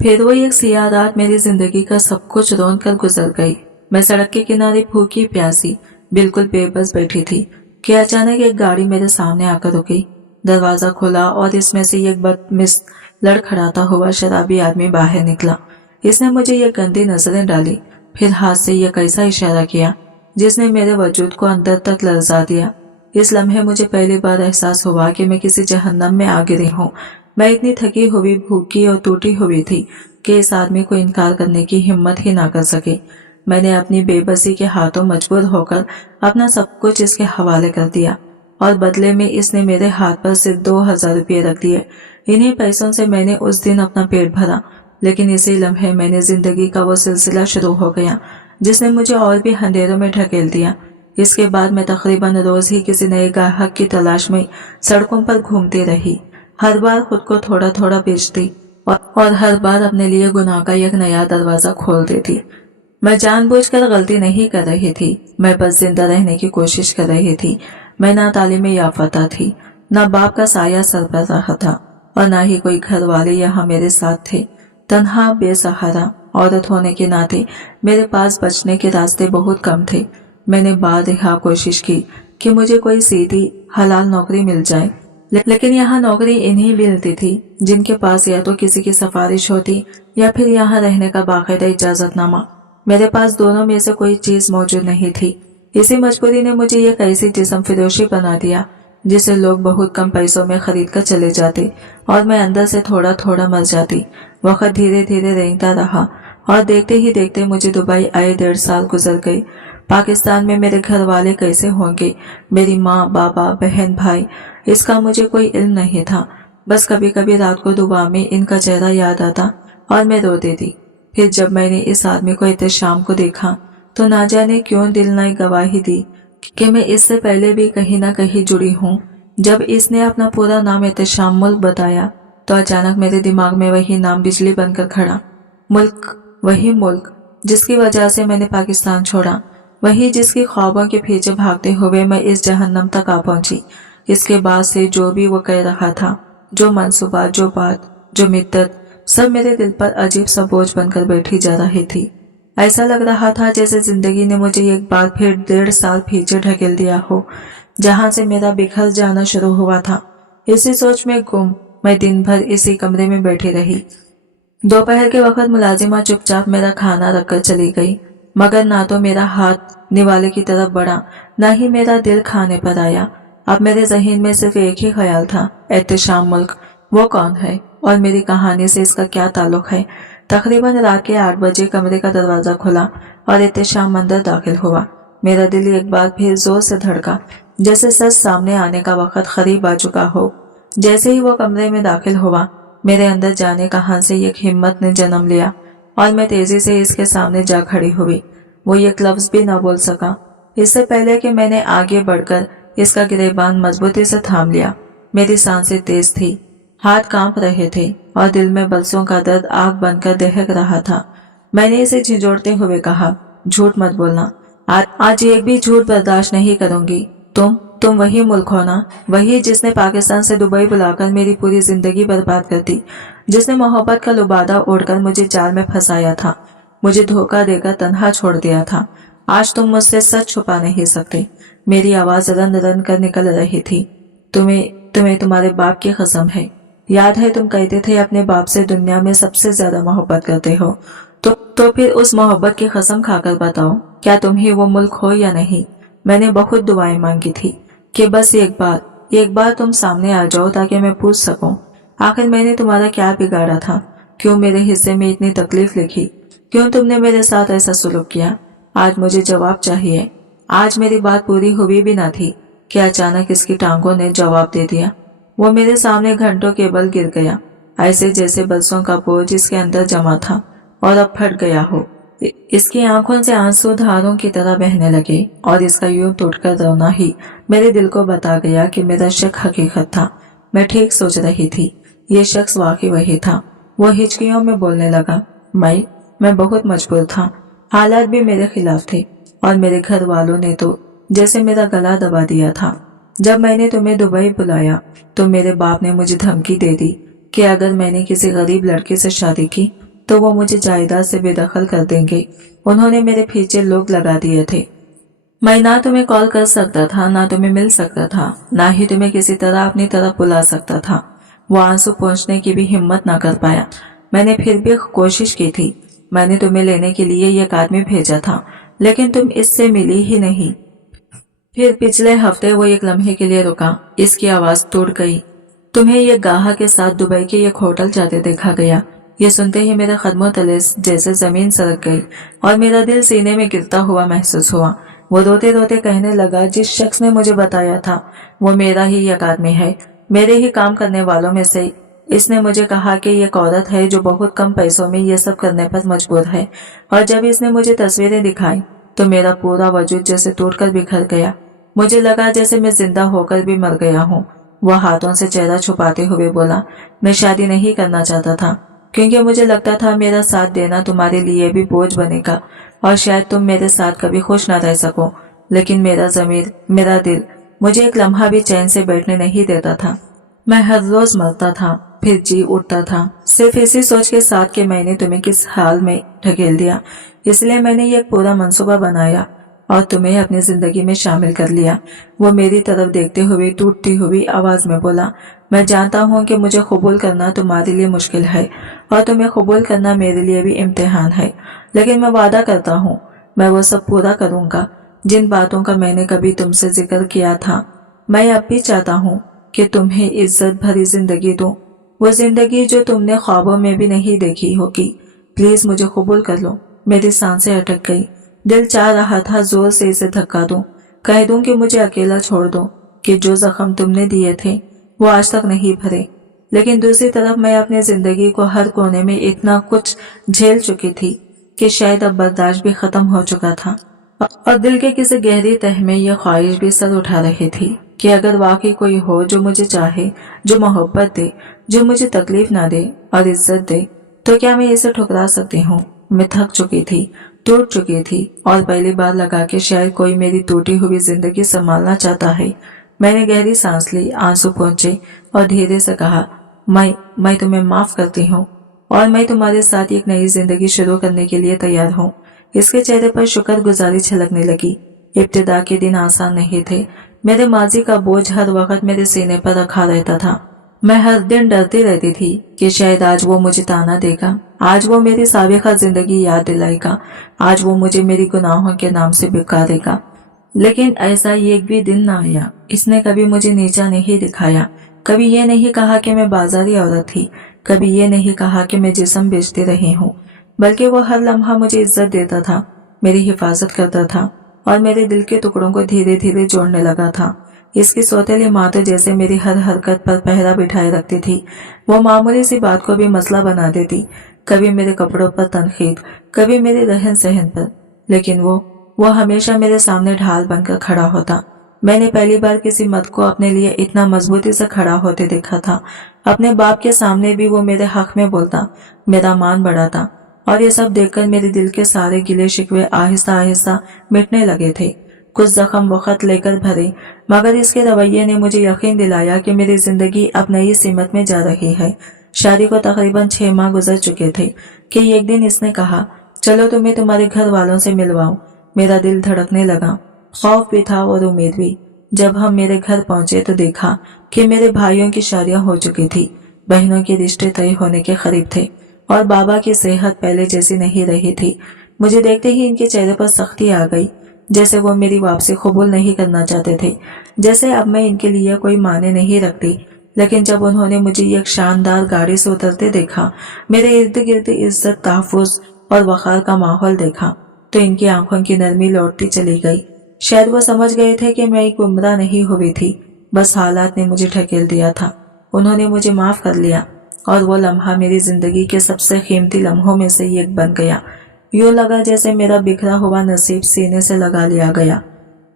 फिर वो एक सियाह रात मेरी जिंदगी का सब कुछ रौंद कर गुजर गई। मैं सड़क के किनारे भूखी प्यासी बिल्कुल बेबस बैठी थी कि अचानक एक गाड़ी मेरे सामने आकर रुकी। दरवाजा खुला और इसमें से एक बदतमीज लड़खड़ाता हुआ शराबी आदमी बाहर निकला। इसने मुझे ये गंदी नजरें डाली, फिर हाथ से ये कैसा इशारा किया जिसने मेरे वजूद को अंदर तक लर्जा दिया। इस लम्हे मुझे पहली बार एहसास हुआ कि मैं किसी जहन्नम में आ गिरी हूँ। मैं इतनी थकी हुई, भूखी और टूटी हुई थी कि इस आदमी को इनकार करने की हिम्मत ही ना कर सके। मैंने अपनी बेबसी के हाथों मजबूर होकर अपना सब कुछ इसके हवाले कर दिया और बदले में इसने मेरे हाथ पर सिर्फ 2000 रुपये रख दिए। इन्हीं पैसों से मैंने उस दिन अपना पेट भरा, लेकिन इसी लम्हे मैंने जिंदगी का वो सिलसिला शुरू हो गया जिसने मुझे और भी अंधेरों में ढकेल दिया। इसके बाद मैं तकरीबन रोज ही किसी नए ग्राहक की तलाश में सड़कों पर घूमती रही। हर बार खुद को थोड़ा थोड़ा बेचती और हर बार अपने लिए गुनाह का एक नया दरवाजा खोल देती। मैं जानबूझकर गलती नहीं कर रही थी, मैं बस जिंदा रहने की कोशिश कर रही थी। मैं ना तालीम याफ्ता थी, ना बाप का साया सर पर रहा था और ना ही कोई घर वाले यहाँ मेरे साथ थे। तन्हा बेसहारा औरत होने के नाते मेरे पास बचने के रास्ते बहुत कम थे। मैंने बारहा कोशिश की कि मुझे कोई सीधी हलाल नौकरी मिल जाए, लेकिन यहाँ नौकरी इन्हीं मिलती थी जिनके पास या तो किसी की सिफारिश होती या फिर यहाँ रहने का बाकायदा इजाजतनामा। मेरे पास दोनों में से कोई चीज मौजूद नहीं थी। इसी मजबूरी ने मुझे एक ऐसी जिस्म फिरोशी बना दिया जिसे लोग बहुत कम पैसों में खरीद कर चले जाते और मैं अंदर से थोड़ा थोड़ा मर जाती। वक्त धीरे धीरे रेंगता रहा और देखते ही देखते मुझे दुबई आए 1.5 साल गुजर गए। पाकिस्तान में मेरे घर वाले कैसे होंगे, मेरी माँ, बाबा, बहन, भाई, इसका मुझे कोई इल्म नहीं था। बस कभी कभी रात को दुआ में इनका चेहरा याद आता और मैं रो देती। फिर जब मैंने इस आदमी को एहतशाम को देखा तो ना जाने क्यों दिल ने गवाही दी कि मैं इससे पहले भी कहीं ना कहीं जुड़ी हूँ। जब इसने अपना पूरा नाम एहतशाम मुल्क बताया तो अचानक मेरे दिमाग में वही नाम बिजली बनकर खड़ा। मुल्क, वही मुल्क जिसकी वजह से मैंने पाकिस्तान छोड़ा, वही जिसकी ख्वाबों के पीछे भागते हुए मैं इस जहन्नम तक आ पहुंची। इसके बाद से जो भी वो कह रहा था, जो मंसूबा, जो बात, जो मिद्दत, सब मेरे दिल पर अजीब सा बोझ बनकर बैठी जा रही थी। ऐसा लग रहा था जैसे जिंदगी ने मुझे एक बार फिर 1.5 साल पीछे ढकेल दिया हो, जहां से मेरा बिखर जाना शुरू हुआ था। इसी सोच में गुम मैं दिन भर इसी कमरे में बैठी रही। दोपहर के वक्त मुलाजिमा चुपचाप मेरा खाना रखकर चली गई, मगर ना तो मेरा हाथ निवाले की तरफ बढ़ा, ना ही मेरा दिल खाने पर आया। अब मेरे जहन में सिर्फ एक ही ख्याल था, एहतशाम मुल्क वो कौन है और मेरी कहानी से इसका क्या ताल्लुक है। तकरीबन रात के 8 बजे कमरे का दरवाजा खुला और एहतशाम अंदर दाखिल हुआ। मेरा दिल एक बार फिर जोर से धड़का, जैसे सच सामने आने का वक्त करीब आ चुका हो। जैसे ही वो कमरे में दाखिल हुआ, मेरे अंदर जाने कहां से एक हिम्मत ने जन्म लिया और मैं तेजी से इसके सामने जा खड़ी हुई। वो एक लफ्ज भी न बोल सका। इससे पहले कि मैंने आगे बढ़कर इसका गिरेबान मजबूती से थाम लिया। मेरी सांसें तेज थी, हाथ कांप रहे थे और दिल में बरसों का दर्द आग बनकर दहक रहा था। मैंने इसे झिझोड़ते हुए कहा, झूठ मत बोलना, आज एक भी झूठ बर्दाश्त नहीं करूंगी। तुम वही मुल्क हो ना, वही जिसने पाकिस्तान से दुबई बुलाकर मेरी पूरी जिंदगी बर्बाद कर दी, जिसने मोहब्बत का लुबादा ओढ़कर मुझे जाल में फंसाया था, मुझे धोखा देकर तन्हा छोड़ दिया था। आज तुम मुझसे सच छुपा नहीं सकते। मेरी आवाज रन रन कर निकल रही थी। तुम्हें तुम्हारे बाप की कसम है। याद है तुम कहते थे अपने बाप से दुनिया में सबसे ज्यादा मोहब्बत करते हो, तो फिर उस मोहब्बत की कसम खाकर बताओ, क्या तुम ही वो मुल्क हो या नहीं। मैंने बहुत दुआएं मांगी थी कि बस एक बार तुम सामने आ जाओ ताकि मैं पूछ सकूं, आखिर मैंने तुम्हारा क्या बिगाड़ा था, क्यों मेरे हिस्से में इतनी तकलीफ लिखी, क्यों तुमने मेरे साथ ऐसा सुलूक किया। आज मुझे जवाब चाहिए। आज मेरी बात पूरी हुई भी ना थी कि अचानक इसकी टांगों ने जवाब दे दिया। वो मेरे सामने घंटों के बल गिर गया, ऐसे जैसे बरसों का बोझ इसके अंदर जमा था और अब फट गया हो। इसकी आंखों से आंसू धारों की तरह बहने लगे और इसका यूं टूटकर रोना ही मेरे दिल को बता गया कि मेरा शक हकीकत था। मैं ठीक सोच रही थी, ये शख्स वाकई वही था। वो हिचकियों में बोलने लगा, मैं बहुत मजबूर था, हालात भी मेरे खिलाफ थे और मेरे घर वालों ने तो जैसे मेरा गला दबा दिया था। जब मैंने तुम्हें दुबई बुलाया तो मेरे बाप ने मुझे धमकी दे दी कि अगर मैंने किसी गरीब लड़के से शादी की तो वो मुझे जायदाद से बेदखल कर देंगे। उन्होंने मेरे पीछे लोग लगा दिए थे। मैं ना तुम्हें कॉल कर सकता था, ना तुम्हें मिल सकता था, ना ही तुम्हें किसी तरह अपनी तरफ बुला सकता था। वो आंसू पहुंचने की भी हिम्मत ना कर पाया। मैंने फिर भी कोशिश की थी। मैंने तुम्हें लेने के लिए एक आदमी भेजा था, लेकिन तुम इससे मिली ही नहीं। फिर पिछले हफ्ते वो एक लम्हे के लिए रुका। इसकी आवाज टूट गई। तुम्हें ये गाहा के साथ दुबई के एक होटल जाते देखा गया। ये सुनते ही मेरे कदमों तले जैसे जमीन सरक गई और मेरा दिल सीने में गिरता हुआ महसूस हुआ। वो रोते रोते कहने लगा, जिस शख्स ने मुझे बताया था वो मेरा ही एक आदमी है, मेरे ही काम करने वालों में से। इसने मुझे कहा कि एक औरत है जो बहुत कम पैसों में ये सब करने पर मजबूर है। और जब इसने मुझे तस्वीरें दिखाई तो मेरा पूरा वजूद जैसे टूटकर बिखर गया। मुझे लगा जैसे मैं जिंदा होकर भी मर गया हूँ। वह हाथों से चेहरा छुपाते हुए बोला, मैं शादी नहीं करना चाहता था क्योंकि मुझे लगता था मेरा साथ देना तुम्हारे लिए भी बोझ बनेगा और शायद तुम मेरे साथ कभी खुश न रह सको। लेकिन मेरा ज़मीर, मेरा दिल मुझे एक लम्हा भी चैन से बैठने नहीं देता था। मैं हर रोज मरता था, फिर जी उठता था, सिर्फ इसी सोच के साथ कि मैंने तुम्हें किस हाल में ढकेल दिया। इसलिए मैंने ये पूरा मंसूबा बनाया और तुम्हें अपनी जिंदगी में शामिल कर लिया। वो मेरी तरफ देखते हुए टूटती हुई आवाज में बोला, मैं जानता हूँ कि मुझे कबूल करना तुम्हारे लिए मुश्किल है और तुम्हें कबूल करना मेरे लिए भी इम्तिहान है, लेकिन मैं वादा करता हूँ मैं वो सब पूरा करूँगा जिन बातों का मैंने कभी तुमसे जिक्र किया था। मैं अब भी चाहता हूँ कि तुम्हें इज्जत भरी जिंदगी दूं, वो जिंदगी जो तुमने ख्वाबों में भी नहीं देखी होगी। प्लीज मुझे कबूल कर लो। मेरी सांसें अटक गई। दिल चाह रहा था जोर से इसे धक्का दूं, कह दूं कि मुझे अकेला छोड़ दो, कि जो जख्म तुमने दिए थे वो आज तक नहीं भरे। लेकिन दूसरी तरफ मैं अपनी जिंदगी को हर कोने में इतना कुछ झेल चुकी थी कि शायद अब बर्दाश्त भी खत्म हो चुका था और दिल के किसी गहरी तह में यह ख्वाहिश भी सर उठा रही थी कि अगर वाकई कोई हो जो मुझे चाहे, जो मोहब्बत दे, जो मुझे तकलीफ ना दे और इज्जत दे, तो क्या मैं इसे ठुकरा सकती हूँ। मैं थक चुकी थी, टूट चुकी थी और पहली बार लगा कि शायद कोई मेरी टूटी हुई जिंदगी संभालना चाहता है। मैंने गहरी सांस ली, आंसू पहुंचे और धीरे से कहा, मैं तुम्हें माफ करती हूँ और मैं तुम्हारे साथ एक नई जिंदगी शुरू करने के लिए तैयार हूँ। इसके चेहरे पर शुक्रगुजारी छलकने लगी। इब्तिदा के दिन आसान नहीं थे। मेरे माजी का बोझ हर वक्त मेरे सीने पर रखा रहता था। मैं हर दिन डरती रहती थी कि शायद आज वो मुझे ताना देगा, आज वो मेरी साबिका जिंदगी याद दिलाएगा, आज वो मुझे मेरी गुनाहों के नाम से बिकारेगा। लेकिन ऐसा एक भी दिन न आया। इसने कभी मुझे नीचा नहीं दिखाया, कभी ये नहीं कहा कि मैं बाजारी औरत थी, कभी ये नहीं कहा कि मैं जिस्म बेचती रही हूँ, बल्कि वो हर लम्हा मुझे इज्जत देता था, मेरी हिफाजत करता था और मेरे दिल के टुकड़ों को धीरे धीरे जोड़ने लगा था। इसकी सौतेली माँ तो जैसे मेरी हर हरकत पर पहरा बिठाए रखती थी। वो मामूली सी बात को भी मसला बना देती, कभी मेरे कपड़ों पर तनखीद, कभी मेरे रहन सहन पर, लेकिन वो हमेशा मेरे सामने ढाल बनकर खड़ा होता। मैंने पहली बार किसी मर्द को अपने लिए इतना मजबूती से खड़ा होते देखा था। अपने बाप के सामने भी वो मेरे हक में बोलता, मेरा मान बढ़ाता और ये सब देखकर मेरे दिल के सारे गिले शिकवे आहिस्ता आहिस्ता मिटने लगे थे। कुछ जख्म वक्त लेकर भरे, मगर इसके रवैये ने मुझे यकीन दिलाया कि मेरी जिंदगी अब नई सीमत में जा रही है। शादी को तकरीबन 6 माह गुजर चुके थे कि एक दिन इसने कहा, चलो तुम्हें तुम्हारे घर वालों से मिलवाऊं। मेरा दिल धड़कने लगा, खौफ भी था और उम्मीद भी। जब हम मेरे घर पहुंचे तो देखा कि मेरे भाइयों की शादियां हो चुकी थी, बहनों के रिश्ते तय होने के करीब थे और बाबा की सेहत पहले जैसी नहीं रही थी। मुझे देखते ही इनके चेहरे पर सख्ती आ गई, जैसे वो मेरी वापसी कबूल नहीं करना चाहते थे, जैसे अब मैं इनके लिए कोई माने नहीं रखती। लेकिन जब उन्होंने मुझे एक शानदार गाड़ी से उतरते देखा, मेरे इर्द गिर्द इज्जत, तहफ्फुज और वक़ार का माहौल देखा, तो इनकी आंखों की नरमी लौटती चली गई। शायद वो समझ गए थे कि मैं एक गुमराह नहीं हुई थी, बस हालात ने मुझे ढकेल दिया था। उन्होंने मुझे माफ कर लिया और वो लम्हा मेरी जिंदगी के सबसे कीमती लम्हों में से एक बन गया। यूं लगा जैसे मेरा बिखरा हुआ नसीब सीने से लगा लिया गया।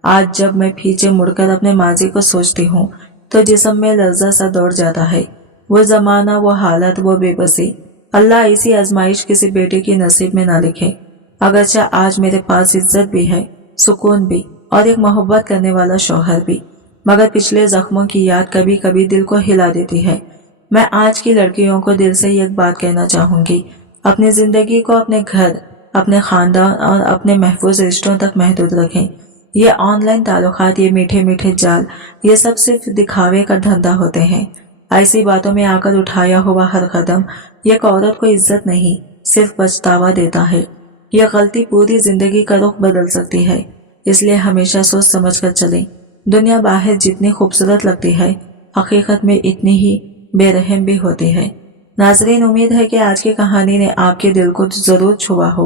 आज जब मैं पीछे मुड़कर अपने माजी को सोचती हूँ तो जिस्म में लर्जा सा दौड़ जाता है। वो जमाना, वो हालत, वो बेबसी, अल्लाह इसी आजमाइश किसी बेटे की नसीब में ना लिखे। अगरचे आज मेरे पास इज्जत भी है, सुकून भी और एक मोहब्बत करने वाला शौहर भी, मगर पिछले जख्मों की याद कभी कभी दिल को हिला देती है। मैं आज की लड़कियों को दिल से एक बात कहना चाहूंगी, अपनी जिंदगी को अपने घर, अपने खानदान और अपने महफूज रिश्तों तक महदूद रखें। ये ऑनलाइन ताल्लुकात, ये मीठे मीठे जाल, ये सब सिर्फ दिखावे का धंधा होते हैं। ऐसी बातों में आकर उठाया हुआ हर कदम एक औरत को इज्जत नहीं, सिर्फ पछतावा देता है। यह गलती पूरी जिंदगी का रुख बदल सकती है, इसलिए हमेशा सोच समझ कर चलें। दुनिया बाहर जितनी खूबसूरत लगती है, हकीकत में इतनी ही बेरहम भी होती है। नाजरीन, उम्मीद है कि आज की कहानी ने आपके दिल को जरूर छुआ हो।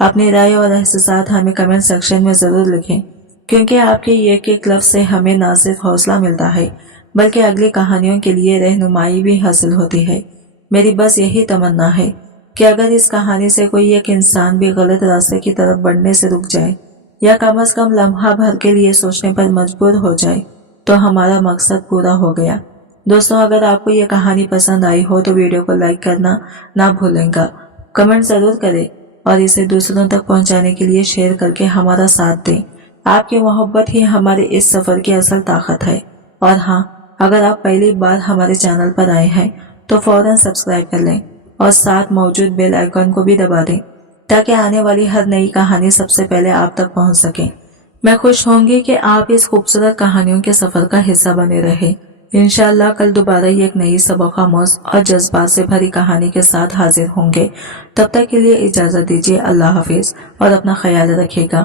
अपनी राय और एहसास हमें कमेंट सेक्शन में जरूर लिखें, क्योंकि आपके एक लफ्ज से हमें न सिर्फ हौसला मिलता है, बल्कि अगली कहानियों के लिए रहनुमाई भी हासिल होती है। मेरी बस यही तमन्ना है कि अगर इस कहानी से कोई एक इंसान भी गलत रास्ते की तरफ बढ़ने से रुक जाए, या कम से कम लम्हा भर के लिए सोचने पर मजबूर हो जाए, तो हमारा मकसद पूरा हो गया। दोस्तों, अगर आपको ये कहानी पसंद आई हो तो वीडियो को लाइक करना ना भूलेंगे, कमेंट जरूर करें और इसे दूसरों तक पहुंचाने के लिए शेयर करके हमारा साथ दें। आपकी मोहब्बत ही हमारे इस सफर की असल ताकत है। और हाँ, अगर आप पहली बार हमारे चैनल पर आए हैं तो फौरन सब्सक्राइब कर लें और साथ मौजूद बेल आइकन को भी दबा दें, ताकि आने वाली हर नई कहानी सबसे पहले आप तक पहुंच सके। मैं खुश होंगी कि आप इस खूबसूरत कहानियों के सफर का हिस्सा बने रहे। इंशाअल्लाह कल दोबारा एक नई सबक-आमूज़ और जज्बात से भरी कहानी के साथ हाजिर होंगे। तब तक के लिए इजाजत दीजिए। अल्लाह हाफिज और अपना ख्याल रखिएगा।